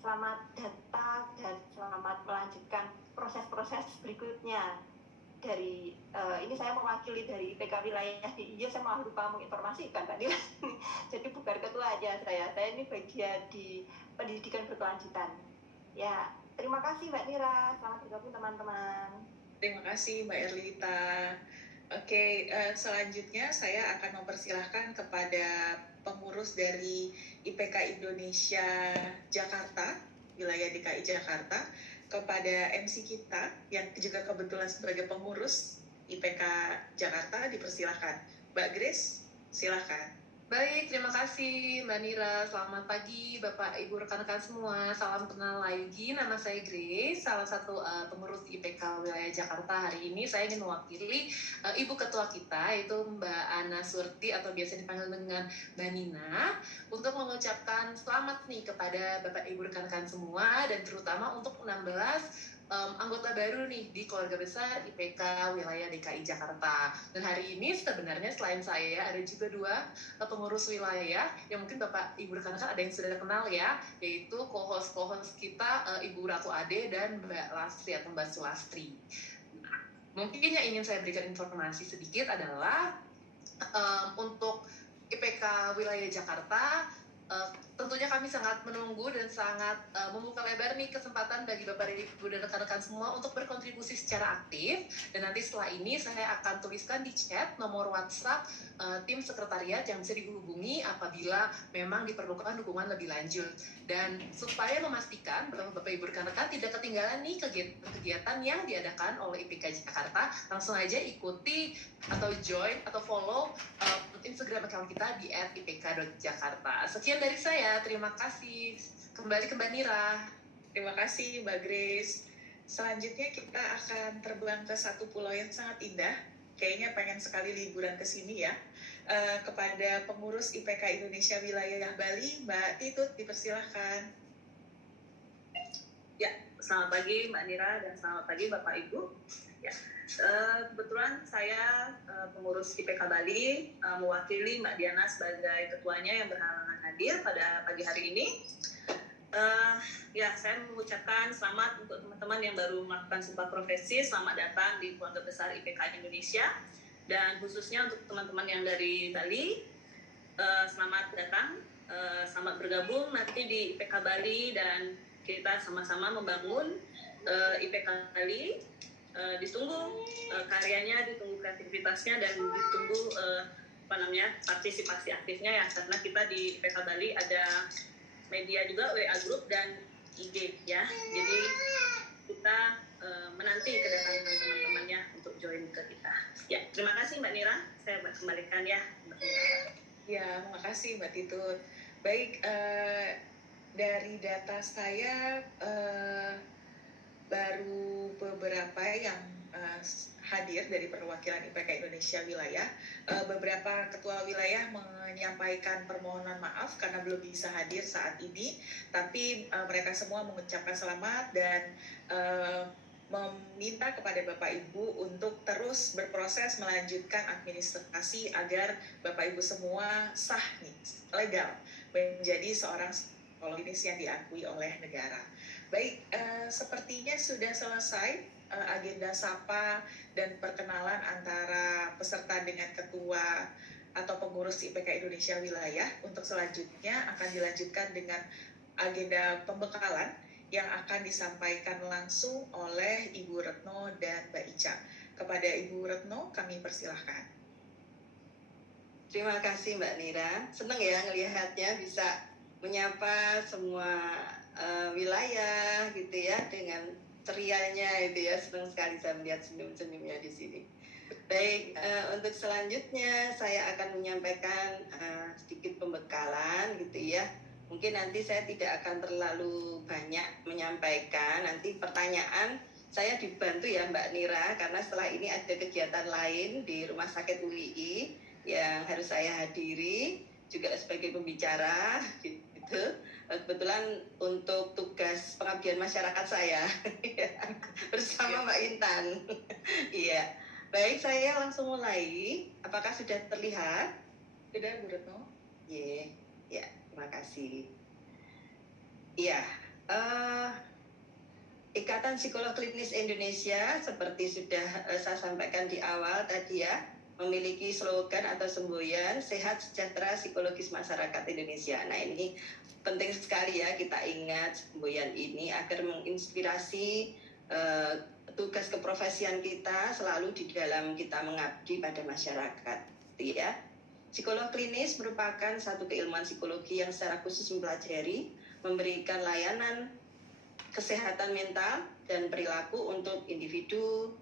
Selamat datang dan selamat melanjutkan proses-proses berikutnya. Dari ini saya mewakili dari IPK wilayah DIY, saya malah lupa menginformasikan tadi. Jadi bukan ketua aja saya ini bagian di pendidikan berkelanjutan. Ya, terima kasih Mbak Nira, selamat bergabung teman-teman. Terima kasih Mbak Erlita. Oke, selanjutnya saya akan mempersilahkan kepada pengurus dari IPK Indonesia Jakarta, wilayah DKI Jakarta, kepada MC kita yang juga kebetulan sebagai pengurus IPK Jakarta, dipersilahkan. Mbak Grace, silahkan. Baik, terima kasih Mbak Nira. Selamat pagi Bapak Ibu rekan-rekan semua. Salam kenal lagi, nama saya Grace, salah satu pengurus IPK wilayah Jakarta. Hari ini saya ingin mewakili Ibu Ketua kita, yaitu Mbak Ana Surti atau biasa dipanggil dengan Mbak Nina, untuk mengucapkan selamat nih kepada Bapak Ibu rekan-rekan semua dan terutama untuk 16 anggota baru nih di keluarga besar IPK wilayah DKI Jakarta. Dan hari ini sebenarnya selain saya ada juga 2 pengurus wilayah yang mungkin Bapak Ibu rekan-rekan ada yang sudah kenal ya, yaitu co-host kita Ibu Ratu Ade dan Mbak Lastri atau Mbak Sulastri. Mungkin yang ingin saya berikan informasi sedikit adalah untuk IPK wilayah Jakarta, tentunya kami sangat menunggu dan sangat membuka lebar nih kesempatan bagi Bapak Ibu dan rekan-rekan semua untuk berkontribusi secara aktif. Dan nanti setelah ini saya akan tuliskan di chat nomor WhatsApp tim sekretariat yang bisa dihubungi apabila memang diperlukan dukungan lebih lanjut. Dan supaya memastikan bahwa Bapak Ibu rekan-rekan tidak ketinggalan nih kegiatan yang diadakan oleh IPK Jakarta, langsung aja ikuti atau join atau follow Instagram account kita di @ipk.jakarta. Sekian dari saya. saya. Terima kasih. Kembali ke Mbak Nira. Terima kasih Mbak Grace. Selanjutnya kita akan terbang ke satu pulau yang sangat indah. Kayaknya pengen sekali liburan ke sini ya. Kepada pengurus IPK Indonesia Wilayah Bali, Mbak Titut, dipersilahkan. Ya, selamat pagi Mbak Nira dan selamat pagi Bapak Ibu. Ya, kebetulan saya pengurus IPK Bali mewakili Mbak Diana sebagai ketuanya yang berhalangan hadir pada pagi hari ini. Ya, saya mengucapkan selamat untuk teman-teman yang baru melakukan sumpah profesi. Selamat datang di keluarga besar IPK Indonesia. Dan khususnya untuk teman-teman yang dari Bali, selamat datang, selamat bergabung nanti di IPK Bali dan kita sama-sama membangun IPK Bali. Ditunggu karyanya, ditunggu kreativitasnya, dan ditunggu partisipasi aktifnya ya, karena kita di IPK Bali ada media juga, WA Group dan IG ya. Jadi kita menanti kedatangan teman-temannya untuk join ke kita. Ya, terima kasih Mbak Nira. Saya kembalikan ya. Ya, terima kasih Mbak Titut. Baik, dari data saya baru beberapa yang hadir dari perwakilan IPK Indonesia wilayah. Beberapa ketua wilayah menyampaikan permohonan maaf karena belum bisa hadir saat ini, tapi mereka semua mengucapkan selamat dan meminta kepada Bapak Ibu untuk terus berproses melanjutkan administrasi agar Bapak Ibu semua sah nih, legal, menjadi seorang psikologis yang diakui oleh negara. Baik, sepertinya sudah selesai agenda sapa dan perkenalan antara peserta dengan ketua atau pengurus IPK Indonesia wilayah. Untuk selanjutnya akan dilanjutkan dengan agenda pembekalan yang akan disampaikan langsung oleh Ibu Retno dan Mbak Ica. Kepada Ibu Retno kami persilahkan. Terima kasih Mbak Nira. Senang ya ngelihatnya bisa menyapa semua wilayah gitu ya dengan cerianya itu ya. Senang sekali saya melihat senyum-senyumnya di sini. Baik, untuk selanjutnya saya akan menyampaikan sedikit pembekalan gitu ya. Mungkin nanti saya tidak akan terlalu banyak menyampaikan. Nanti pertanyaan saya dibantu ya Mbak Nira, karena setelah ini ada kegiatan lain di Rumah Sakit UII yang harus saya hadiri juga sebagai pembicara gitu. Kebetulan untuk tugas pengabdian masyarakat saya bersama Mbak Intan. Iya. Baik, saya langsung mulai. Apakah sudah terlihat? Sudah, Bu Retno. Ya, terima kasih. Iya, Ikatan Psikolog Klinis Indonesia seperti sudah saya sampaikan di awal tadi ya, memiliki slogan atau semboyan sehat sejahtera psikologis masyarakat Indonesia. Nah, ini penting sekali ya kita ingat semboyan ini agar menginspirasi tugas keprofesian kita selalu di dalam kita mengabdi pada masyarakat, ya. Psikolog klinis merupakan satu keilmuan psikologi yang secara khusus mempelajari, memberikan layanan kesehatan mental dan perilaku untuk individu,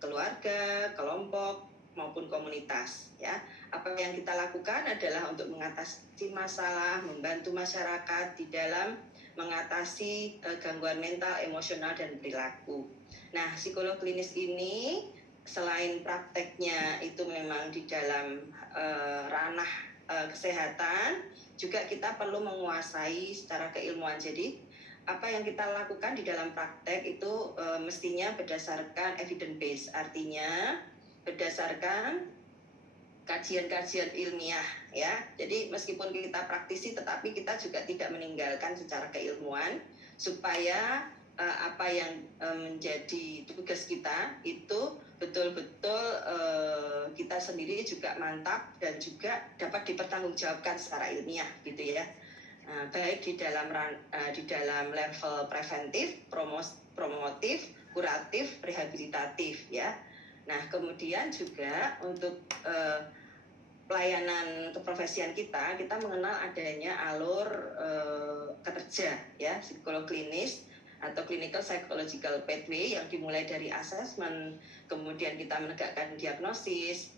keluarga, kelompok maupun komunitas, ya. Apa yang kita lakukan adalah untuk mengatasi masalah, membantu masyarakat di dalam mengatasi gangguan mental, emosional dan perilaku. Nah, psikolog klinis ini selain prakteknya itu memang di dalam ranah kesehatan, juga kita perlu menguasai secara keilmuan. Jadi apa yang kita lakukan di dalam praktek itu mestinya berdasarkan evidence base, artinya berdasarkan kajian-kajian ilmiah ya. Jadi meskipun kita praktisi tetapi kita juga tidak meninggalkan secara keilmuan supaya apa yang menjadi tugas kita itu betul-betul kita sendiri juga mantap dan juga dapat dipertanggungjawabkan secara ilmiah gitu ya. Baik di dalam level preventif, promotif, kuratif, rehabilitatif ya. Nah, kemudian juga untuk pelayanan keprofesian kita mengenal adanya alur kerja ya, psikolog klinis atau clinical psychological pathway yang dimulai dari assessment, kemudian kita menegakkan diagnosis,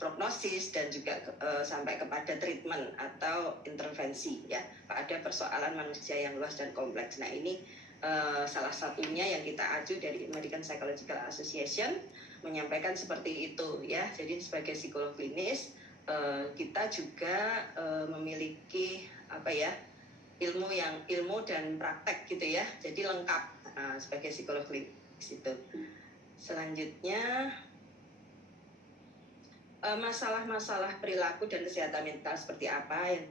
prognosis dan juga sampai kepada treatment atau intervensi ya pada persoalan manusia yang luas dan kompleks. Nah ini salah satunya yang kita acu dari American Psychological Association menyampaikan seperti itu ya. Jadi sebagai psikolog klinis kita juga memiliki ilmu dan praktek gitu ya. Jadi lengkap sebagai psikolog klinis itu. Selanjutnya masalah-masalah perilaku dan kesehatan mental seperti apa yang